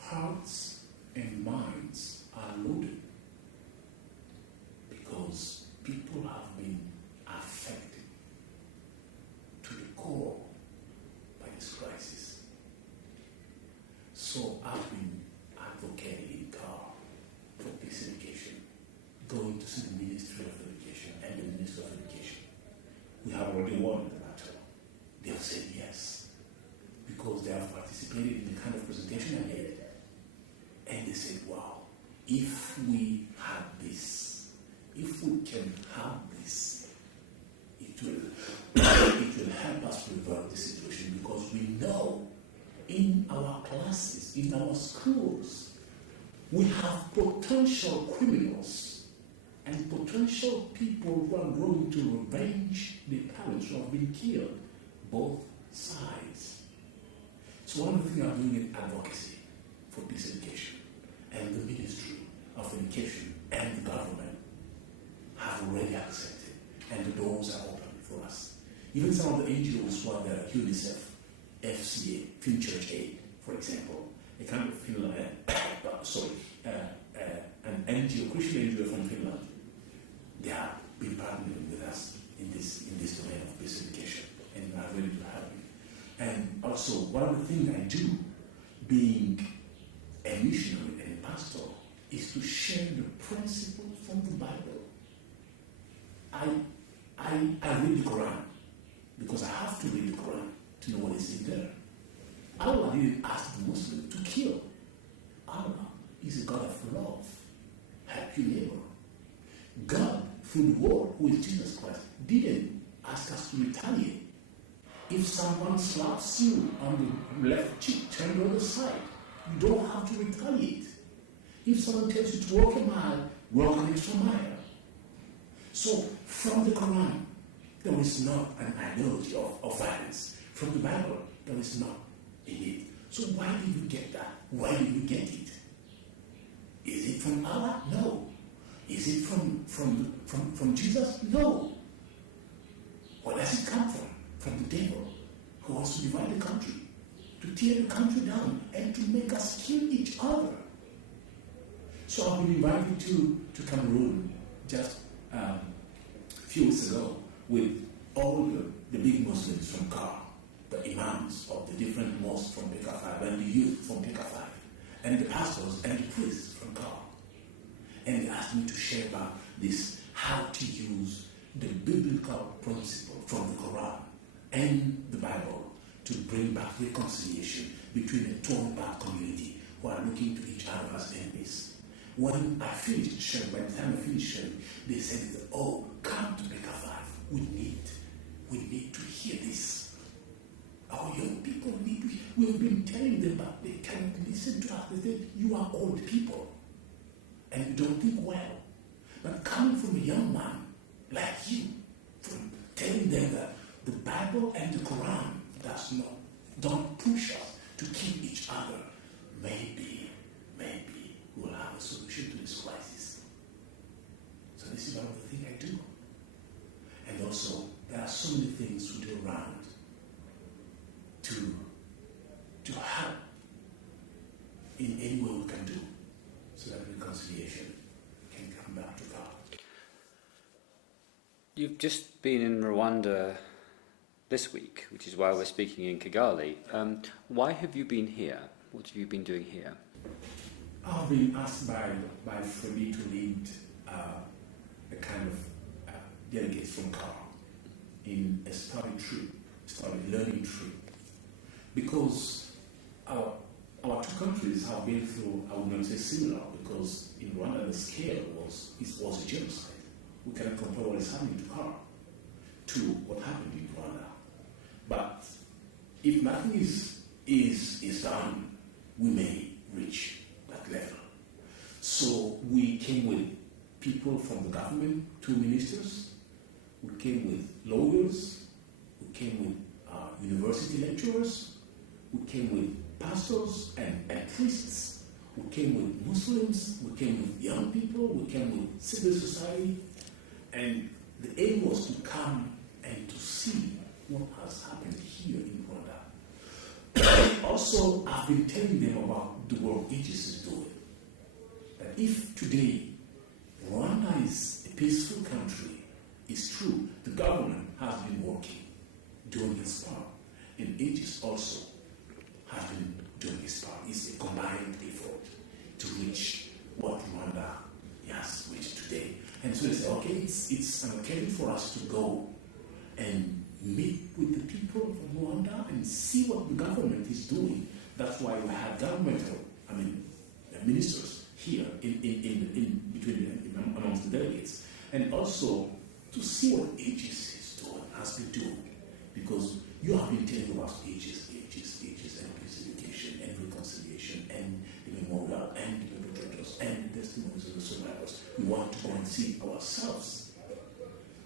hearts and minds are loaded because people have been affected to the core by this crisis. So I've been advocating in CAR for peace education, going to see the Ministry of Education and the Minister of Education. We have already won the battle. They have said yes, because they have participated in the kind of presentation I made. And they said, wow, if we have this, if we can have this, it will help us revert the situation, because we know in our classes, in our schools, we have potential criminals and potential people who are going to revenge the parents who have been killed, both sides. So one of the things I'm doing is advocacy for peace education, and the Ministry of Education and the government have already accepted, and the doors are open for us. Even some of the NGOs who are there, UNICEF, FCA, Finchurch Aid, for example, a kind of Finland, an NGO, Christian NGO from Finland, they have been partnering with us in this domain of peace education, and are ready to help me. And also, one of the things I do, being a missionary and a pastor, is to share the principles from the Bible. I read the Quran because I have to read the Quran to know what is in there. Allah didn't ask the Muslim to kill. Allah is a God of love. Help your neighbor. God, through the word, who is Jesus Christ, didn't ask us to retaliate. If someone slaps you on the left cheek, turn the other side. You don't have to retaliate. If someone tells you to walk a mile, walk an extra mile. So, from the Quran, there is not an ideology of violence. From the Bible, there is not in it. So why did you get that? Why did you get it? Is it from Allah? No. Is it from Jesus? No. Where does it come from? From the devil, who wants to divide the country, to tear the country down, and to make us kill each other. So I've been invited to Cameroon just a few weeks ago with all the big Muslims from CAR, the imams of the different mosques from PK5, and the youth from PK5, and the pastors and the priests from CAR. And they asked me to share about this, how to use the biblical principle from the Quran and the Bible to bring back reconciliation between a torn apart community who are looking to each other as enemies. When I finished sharing, by the time I finished sharing, they said, oh, come to PK5. We need to hear this. Our young people need to hear. We've been telling them, but they can't listen to us. They said, you are old people and you don't think well. But coming from a young man like you, from telling them that the Bible and the Quran don't push us to kill each other. Maybe we'll have a solution to this crisis. So this is one of the things I do. And also, there are so many things we do around to help in any way we can do so that reconciliation can come back to God. You've just been in Rwanda this week, which is why we're speaking in Kigali. Why have you been here? What have you been doing here? I've been asked by Freddie to lead a kind of delegates from CAR in a study learning trip, because our two countries have been through, I would not say similar, because in Rwanda the scale was a genocide. We cannot compare what is happening to CAR to what happened in Rwanda. But if nothing is done, we may reach that level. So we came with people from the government, 2 ministers. We came with lawyers. We came with university lecturers. We came with pastors and priests. We came with Muslims. We came with young people. We came with civil society. And the aim was to come and to see what has happened here in Rwanda. Also, I've been telling them about the work Aegis is doing. That if today Rwanda is a peaceful country, it's true, the government has been working, doing its part. And Aegis also has been doing its part. It's a combined effort to reach what Rwanda has reached today. And so they say, okay, it's an occasion for us to go and meet with the people of Rwanda and see what the government is doing. That's why we have ministers here amongst the delegates, and also to see what Aegis is doing, has been doing, because you have been telling about Aegis, and reconciliation, and reconciliation, and the memorial, and the perpetrators, and the testimonies of the survivors. We want to go and see ourselves.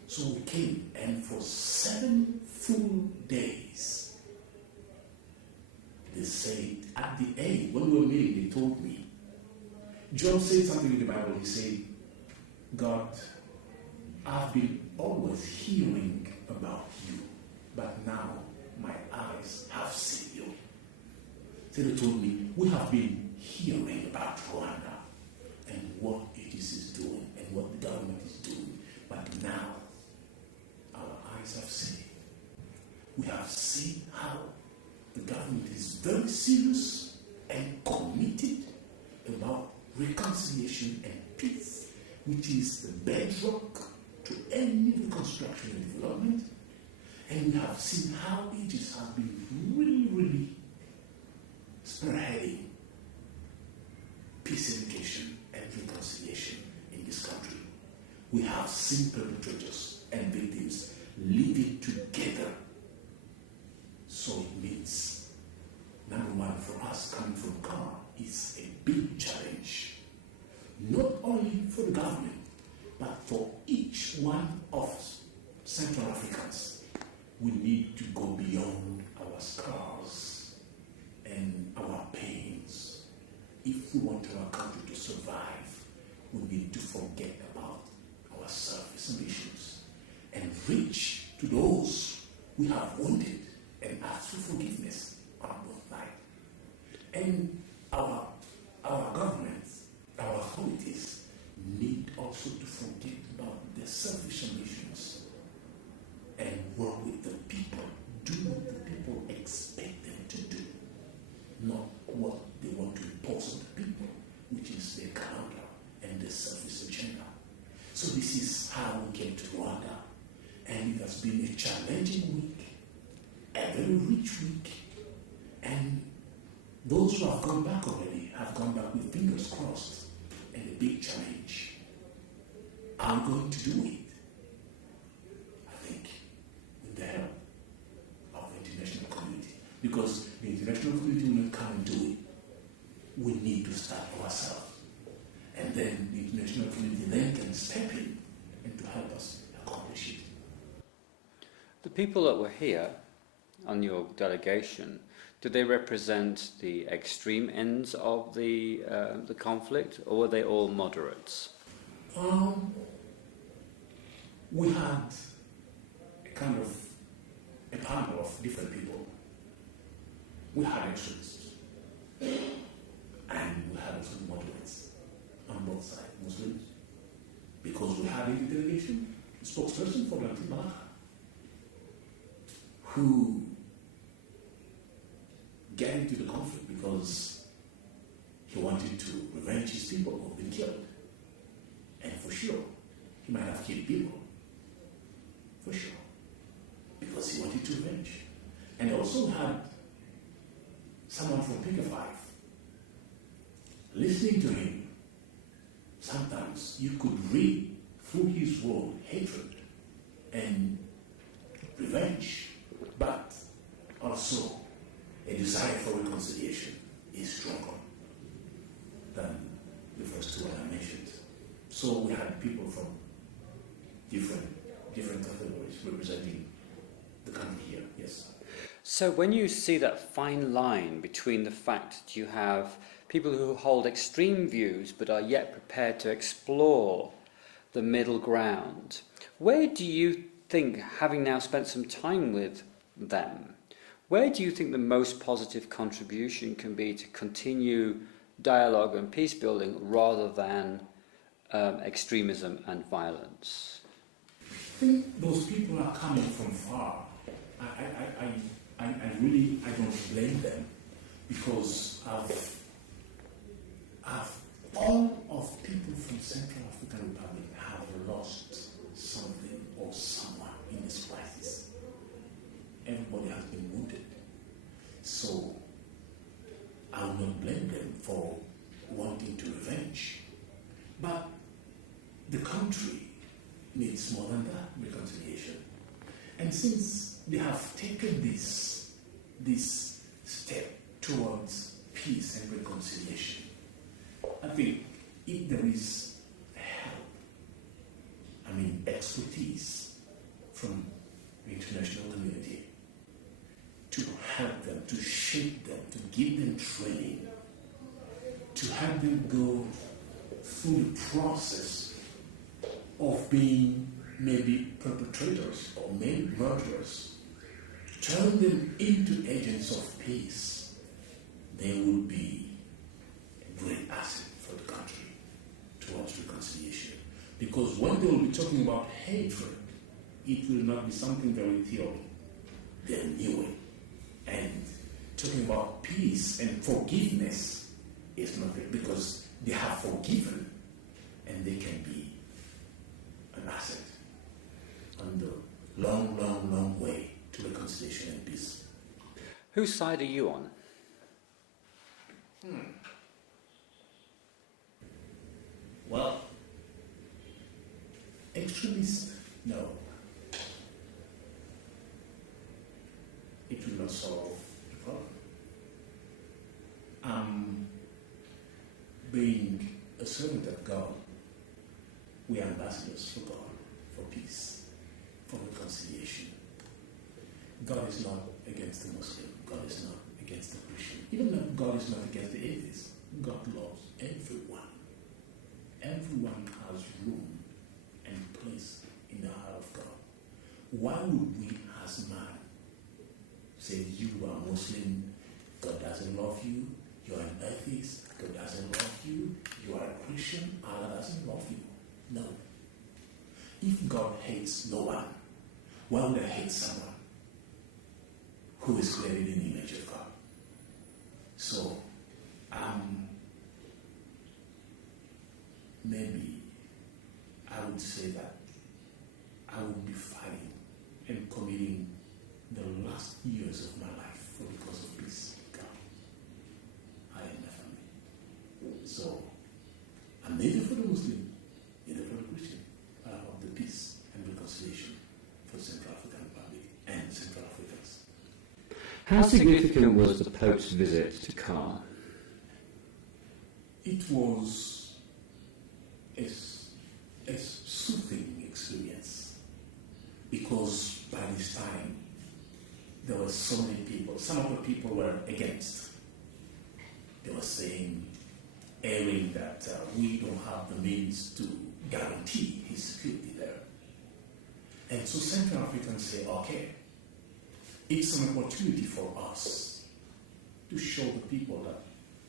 So we came, and for 7 full days, they said, at the end, when we were meeting, they told me, John said something in the Bible. He said, God, I've been always hearing about you, but now my eyes have seen you. So they told me, we have been hearing about Rwanda and what it is doing and what the government is doing, but now our eyes have seen. We have seen how the government is very serious and committed about reconciliation and peace, which is the bedrock to any reconstruction and development. And we have seen how Aegis has been really spearheading peace education and reconciliation in this country. We have seen perpetrators and victims living together. So it means, number one, for us coming from CAR, is a big challenge. Not only for the government, but for each one of us, Central Africans. We need to go beyond our scars and our pains. If we want our country to survive, we need to forget about our selfish ambitions and reach to those we have wounded and ask for forgiveness on both sides. And our governments, our authorities, need also to forget about their selfish ambitions and work with the people. Do what the people expect them to do, not what they want to impose on the people, which is their calendar and their selfish agenda. So this is how we came to Rwanda, and it has been a challenging week, a very rich week, and those who have gone back already have gone back with fingers crossed and a big challenge. I'm going to do it, I think, with the help of the international community. Because the international community will not come and do it. We need to start ourselves. And then the international community then can step in and to help us accomplish it. The people that were here on your delegation, do they represent the extreme ends of the conflict, or were they all moderates? We had a kind of a panel of different people. We had extremists, and we had some moderates on both sides, Muslims, because we had in the delegation a spokesperson for Latin Malacca, who get into the conflict because he wanted to revenge his people who have been killed. And for sure, he might have killed people. For sure. Because he wanted to revenge. And also had someone from Picker 5. Listening to him, sometimes you could read through his word hatred and revenge, but also a desire for reconciliation is stronger than the first two I mentioned. So we had people from different categories representing the country here, yes. So when you see that fine line between the fact that you have people who hold extreme views but are yet prepared to explore the middle ground, where do you think, having now spent some time with them, where do you think the most positive contribution can be to continue dialogue and peace building rather than extremism and violence? I think those people are coming from far. I don't blame them, because all of people from Central African Republic have lost something or someone in this crisis. Everybody has been wounded. So I will not blame them for wanting to revenge. But the country needs more than that, reconciliation. And since they have taken this step towards peace and reconciliation, I think if there is help, expertise from the international community to help them, to shape them, to give them training, to help them go through the process of being maybe perpetrators or maybe murderers, turn them into agents of peace, they will be a great asset for the country towards reconciliation. Because when they will be talking about hatred, it will not be something very theory. They'll knew it. And talking about peace and forgiveness is not it, because they have forgiven and they can be an asset on the long, long, long way to reconciliation and peace. Whose side are you on? Well, extremists, no. It will not solve the problem. Being a servant of God, we are ambassadors for God, for peace, for reconciliation. God is not against the Muslim. God is not against the Christian. Even though God is not against the atheist, God loves everyone. Everyone has room and place in the heart of God. Why would we as man say you are Muslim, God doesn't love you, you're an atheist, God doesn't love you, you are a Christian, Allah doesn't love you? No. If God hates no one, why would I hate someone who is created in the image of God? So, maybe I would say that I would be fighting and committing the last years of my life for the cause of peace. God, I and my family. So, I'm neither for the Muslim, neither for the Christian, but I want the peace and reconciliation for Central African Republic and Central Africans. How significant was the Pope's visit to CAR? It was a soothing experience, because by this time there were so many people. Some of the people were against. They were saying, airing that we don't have the means to guarantee his security there. And so Central Africans say, okay, it's an opportunity for us to show the people that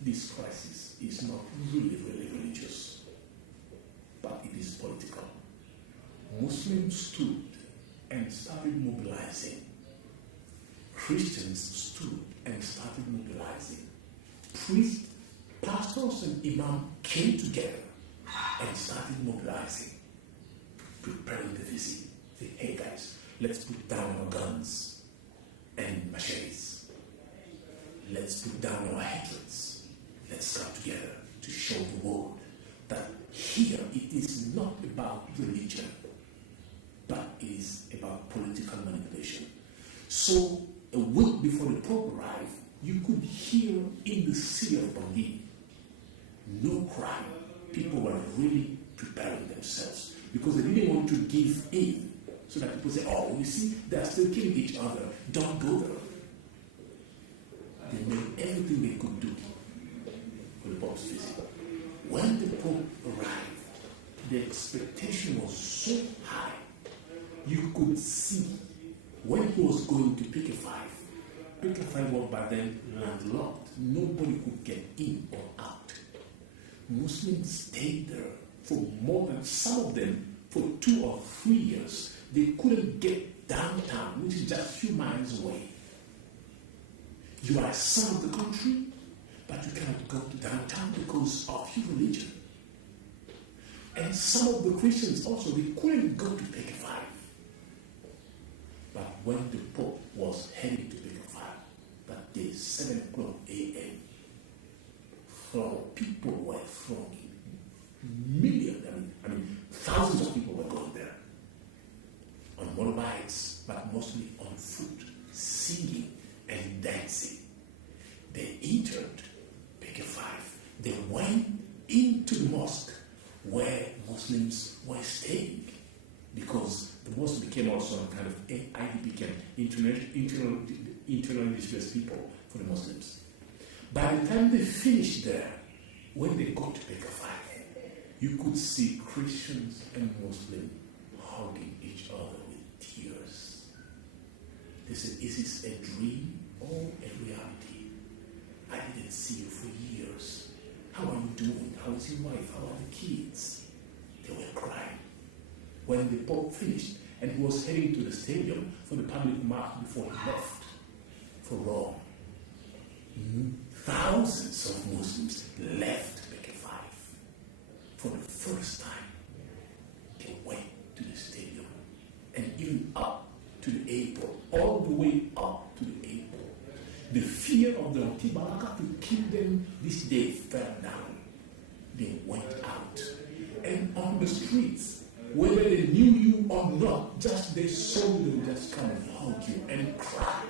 this crisis is not really, really religious, but it is political. Muslims stood and started mobilizing. Christians stood and started mobilizing. Priests, pastors, and imams came together and started mobilizing, preparing the visit. Say, hey guys, let's put down our guns and machetes. Let's put down our hatreds. Let's come together to show the world that here it is not about religion, but it is about political manipulation. So a week before the Pope arrived, you could hear in the city of Bangui, no crime. People were really preparing themselves because they didn't want to give in so that people say, oh, you see, they're still killing each other. Don't go there. They made everything they could do for the Pope's visit. When the Pope arrived, the expectation was so high. You could see when he was going to Picket 5 was by then landlocked. Nobody could get in or out. Muslims stayed there for more than, some of them, for 2 or 3 years. They couldn't get downtown, which is just a few miles away. You are a son of the country, but you cannot go to downtown because of your religion. And some of the Christians also, they couldn't go to Picket 5. But when the Pope was heading to Picket 5, that day, 7 o'clock a.m., people were flocking. Millions, I mean, thousands of people were going there. On motorbikes, but mostly on foot, singing and dancing. They entered Picket 5. They went into the mosque where Muslims were staying, because the mosque became also a kind of IDP camp, internal displaced people for the Muslims. By the time they finished there, when they got to Picket 5, you could see Christians and Muslims hugging each other with tears. They said, is this a dream or a reality? I didn't see you for years. How are you doing? How is your wife? How are the kids? They were crying. When the Pope finished and he was heading to the stadium for the public march before he left for Rome, thousands of Muslims left Picket 5 for the first time. They went to the stadium and even up to the airport, all the way up to the airport. The fear of the Antibalaka to kill them this day fell down. They went out. And on the streets, whether they knew you or not, just they saw you, they would just come and hug you and cry.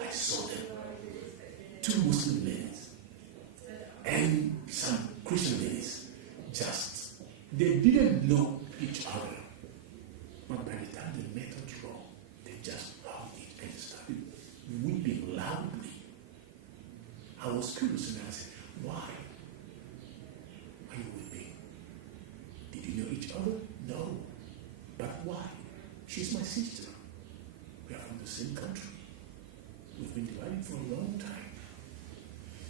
I saw them. 2 Muslim ladies and some Christian ladies. Just, they didn't know each other. But by the time they met on the road, they just hugged it and started weeping loudly. I was curious and I said, why are you weeping? Did you know each other? No. But why? She's my sister. We are from the same country. We've been divided for a long time.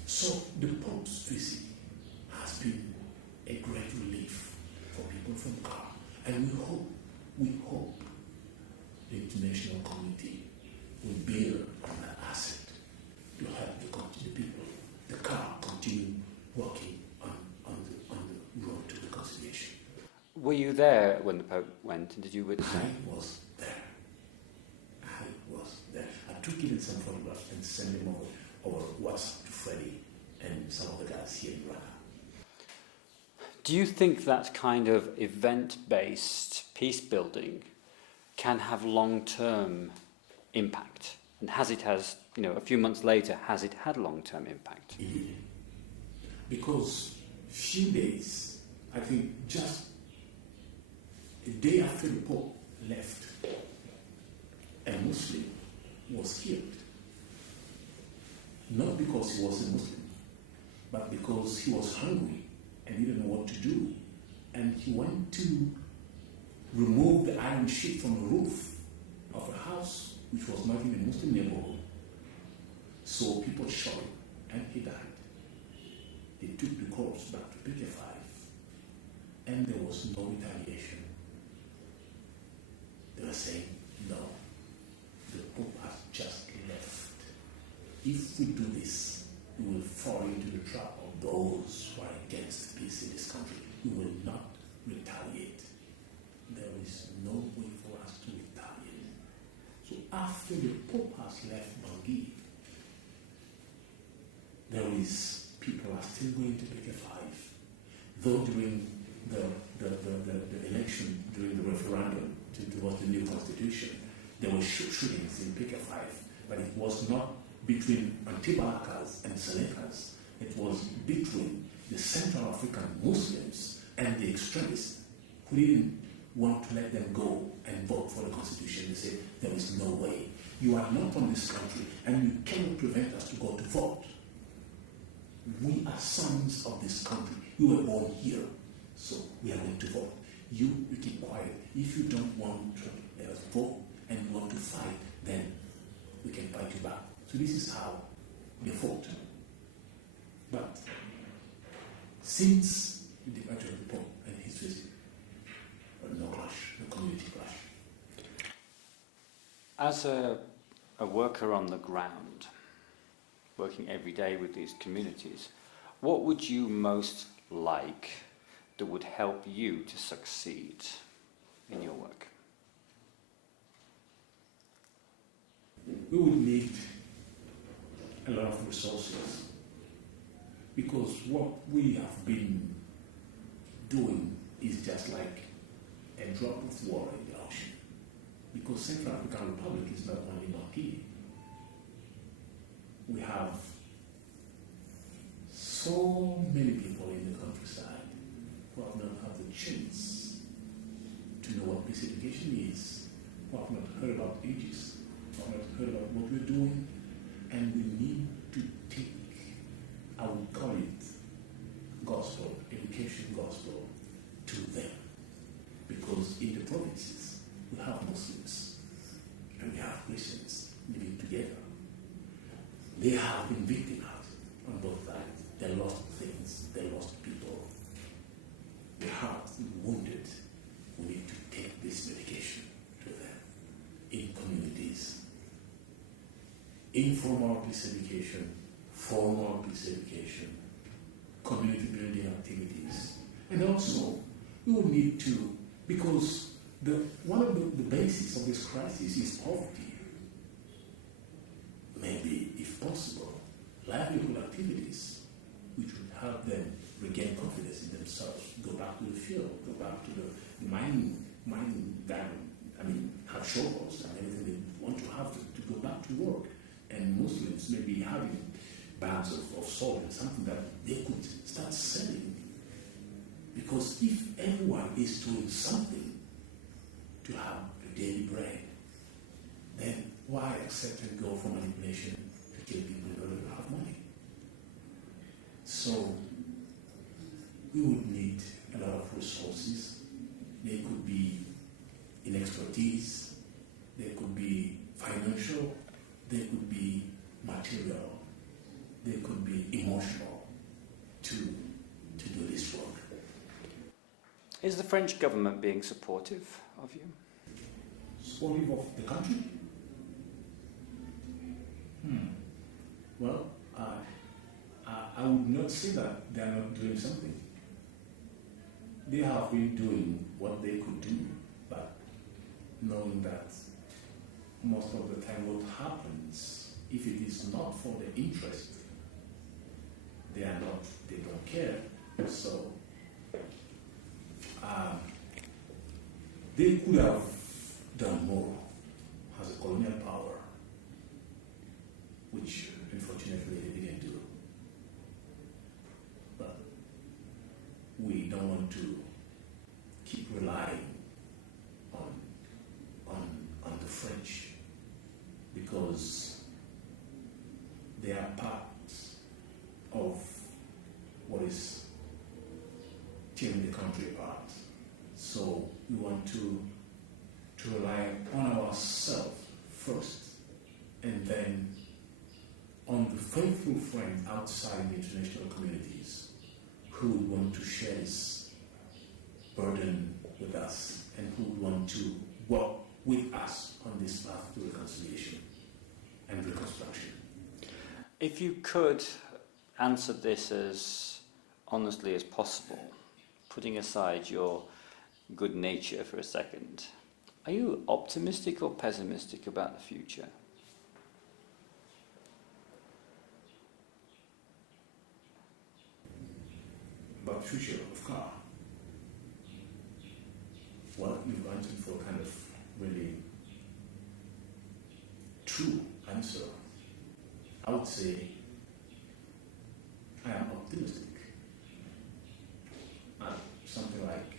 So the Pope's visit has been a great relief for people from Ghana. And we hope the international community will build on that asset to help the people, the car, continue working on the road to reconciliation. Were you there when the Pope went, and did you witness it? I was there. I took even some photographs and sent them over WhatsApp to Freddie and some of the guys here in Ghana. Do you think that kind of event-based peace building can have long-term impact? And a few months later, has it had long-term impact? It did. Because few days, I think just a day after the Pope left, a Muslim was killed. Not because he was a Muslim, but because he was hungry and didn't know what to do. And he went to remove the iron sheet from the roof of a house which was not in a Muslim neighborhood. So people shot him and he died. They took the corpse back to Picket 5 and there was no retaliation. They were saying, no, the Pope has just left. If we do this, we will fall into the trap of those who are against peace in this country. We will not retaliate. There is no way for us to retaliate. So after the Pope has left Bangui, there is people are still going to Picket 5. Though during the election, during the referendum towards the new constitution, there were shootings in Picket 5, but it was not between Anti-Balakas and Selekas. It was between the Central African Muslims and the extremists who didn't want to let them go and vote for the constitution. They said, there is no way. You are not from this country and you cannot prevent us to go to vote. We are sons of this country. You were born here, so we are going to vote. You keep quiet. If you don't want to let us vote and you want to fight, then we can fight you back. So this is how they fought. But since the departure of the Pope and his visit, no clash, no community clash. As a worker on the ground, working every day with these communities, what would you most like that would help you to succeed in your work? We would need a lot of resources because what we have been doing is just like a drop of water in the ocean. Because Central African Republic is not only Bangui. We have so many people in the countryside who have not had the chance to know what peace education is, who have not heard about ages, who have not heard about what we're doing, and we need to take, I would call it gospel, education gospel, to them. Because in the provinces, we have Muslims and we have Christians living together. They have been victimized on both sides. They lost things, they lost people. Their hearts wounded. We need to take this medication to them in communities. Informal peace education, formal peace education, community building activities. And also, we will need to, because one of the bases of this crisis is poverty. Maybe, if possible, livelihood activities which would help them regain confidence in themselves, go back to the field, go back to the mining have shovels and everything they want to have to go back to work. And Muslims may be having bags of salt and something that they could start selling. Because if everyone is doing something to have a daily bread, then why accept and go for manipulation to kill people in order to have money? So we would need a lot of resources. They could be in expertise, they could be financial, they could be material, they could be emotional to do this work. Is the French government being supportive of you? Supportive of the country? Well, I would not say that they are not doing something. They have been doing what they could do, but knowing that most of the time what happens, if it is not for the interest, they don't care. So they could have done more as a colonial power, which unfortunately they didn't do. But we don't want to keep relying on the French, because tearing the country apart. So we want to rely on ourselves first, and then on the faithful friends outside the international communities who would want to share this burden with us and who would want to work with us on this path to reconciliation and reconstruction. If you could answer this as honestly as possible, putting aside your good nature for a second, are you optimistic or pessimistic about the future? About the future of car. Well, you've answered for kind of really true answer. I would say I am optimistic. Something like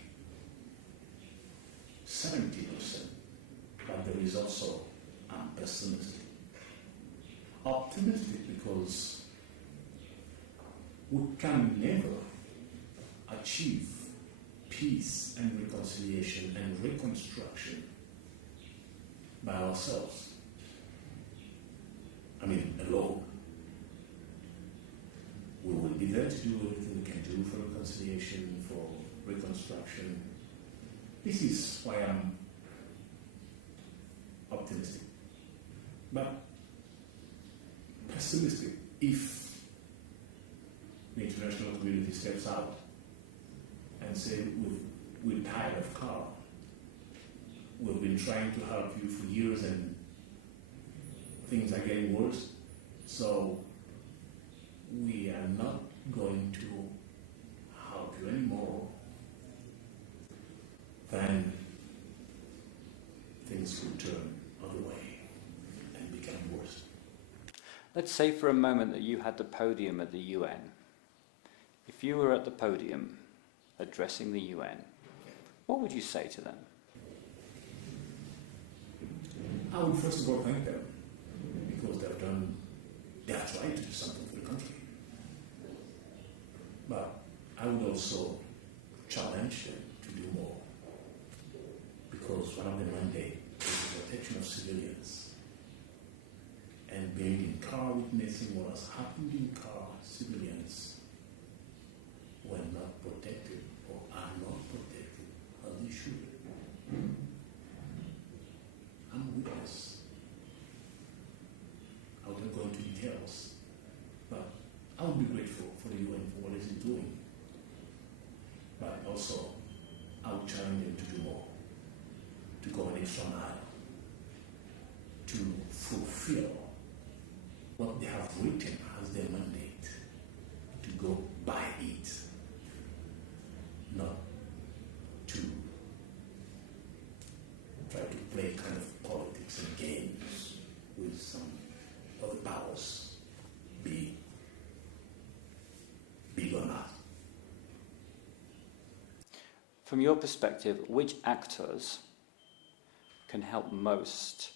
70%, but there is also I'm pessimistic. Optimistic because we can never achieve peace and reconciliation and reconstruction by ourselves. I mean, alone. We will be there to do everything we can do for reconciliation, for reconstruction. This is why I'm optimistic. But pessimistic if the international community steps out and say, we're tired of car. We've been trying to help you for years and things are getting worse. So we are not going to help you anymore. Then things could turn other way and become worse. Let's say for a moment that you had the podium at the UN. If you were at the podium addressing the UN, what would you say to them? I would first of all thank them because they are trying to do something for the country. But I would also challenge them to do more because one of the mandates is the protection of civilians. And being in car witnessing what has happened in car, civilians were not protected or are not protected as they should. I'm a witness. I wouldn't go into details, but I would be grateful for the UN for what it is doing. But also, I would challenge them to do more, to go an extra mile, to fulfill what they have written as their mandate, to go by it, not to try to play kind of politics and games with some of the powers, be big or not. From your perspective, which actors can help most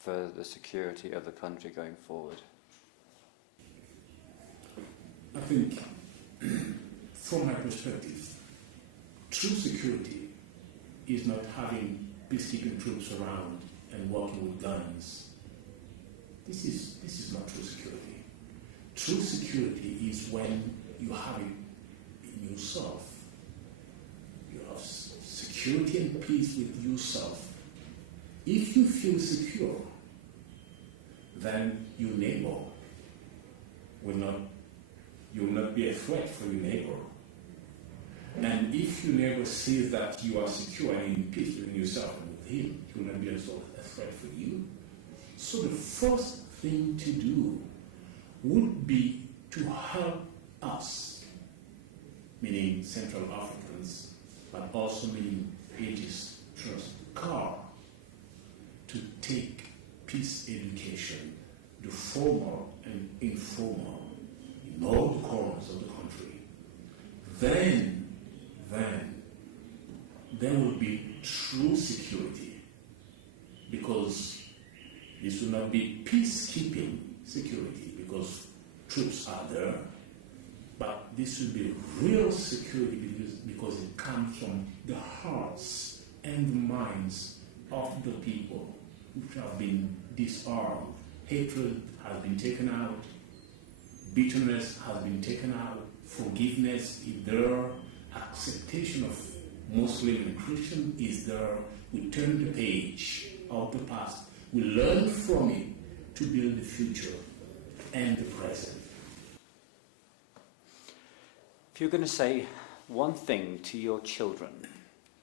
for the security of the country going forward? I think, from my perspective, true security is not having peacekeeping troops around and working with guns. This is not true security. True security is when you have it in yourself. You have security and peace with yourself. If you feel secure, then your neighbor will not be a threat for your neighbor. And if your neighbor sees that you are secure and in peace within yourself and with him, he will not be also a threat for you. So the first thing to do would be to help us, meaning Central Africans, but also meaning Aegis Trust, CAR, to take peace education, the formal and informal, in all the corners of the country. Then there will be true security, because this will not be peacekeeping security, because troops are there, But this will be real security because it comes from the hearts and the minds of the people which have been disarmed. Hatred has been taken out. Bitterness has been taken out. Forgiveness is there. Acceptation of Muslim and Christian is there. We turn the page of the past. We learn from it to build the future and the present. If you're going to say one thing to your children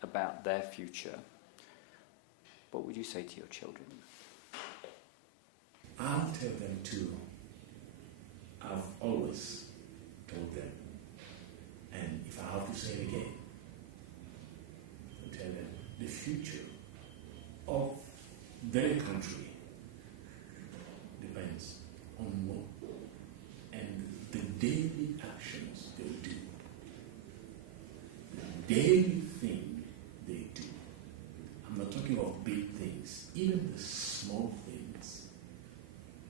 about their future, what would you say to your children? I'll tell them too. I've always told them. And if I have to say it again, I'll tell them the future of their country depends on what and the daily actions they do. The daily thing they do. I'm not talking of big things, even the small things.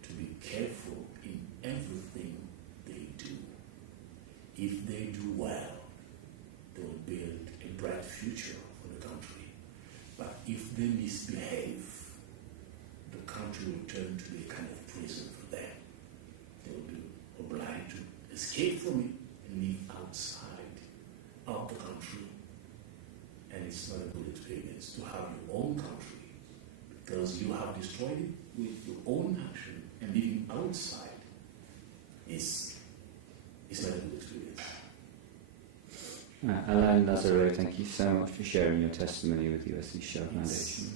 To be careful in everything they do. If they do well, they will build a bright future for the country. But if they misbehave, the country will turn to be a kind of prison for them. They will be obliged to escape from it and live outside of the country. And it's not a good experience to have your own country because you have destroyed it with your own action, and living outside is not a good experience. Alain Lazare, thank you so much for sharing your testimony with USC Show Foundation.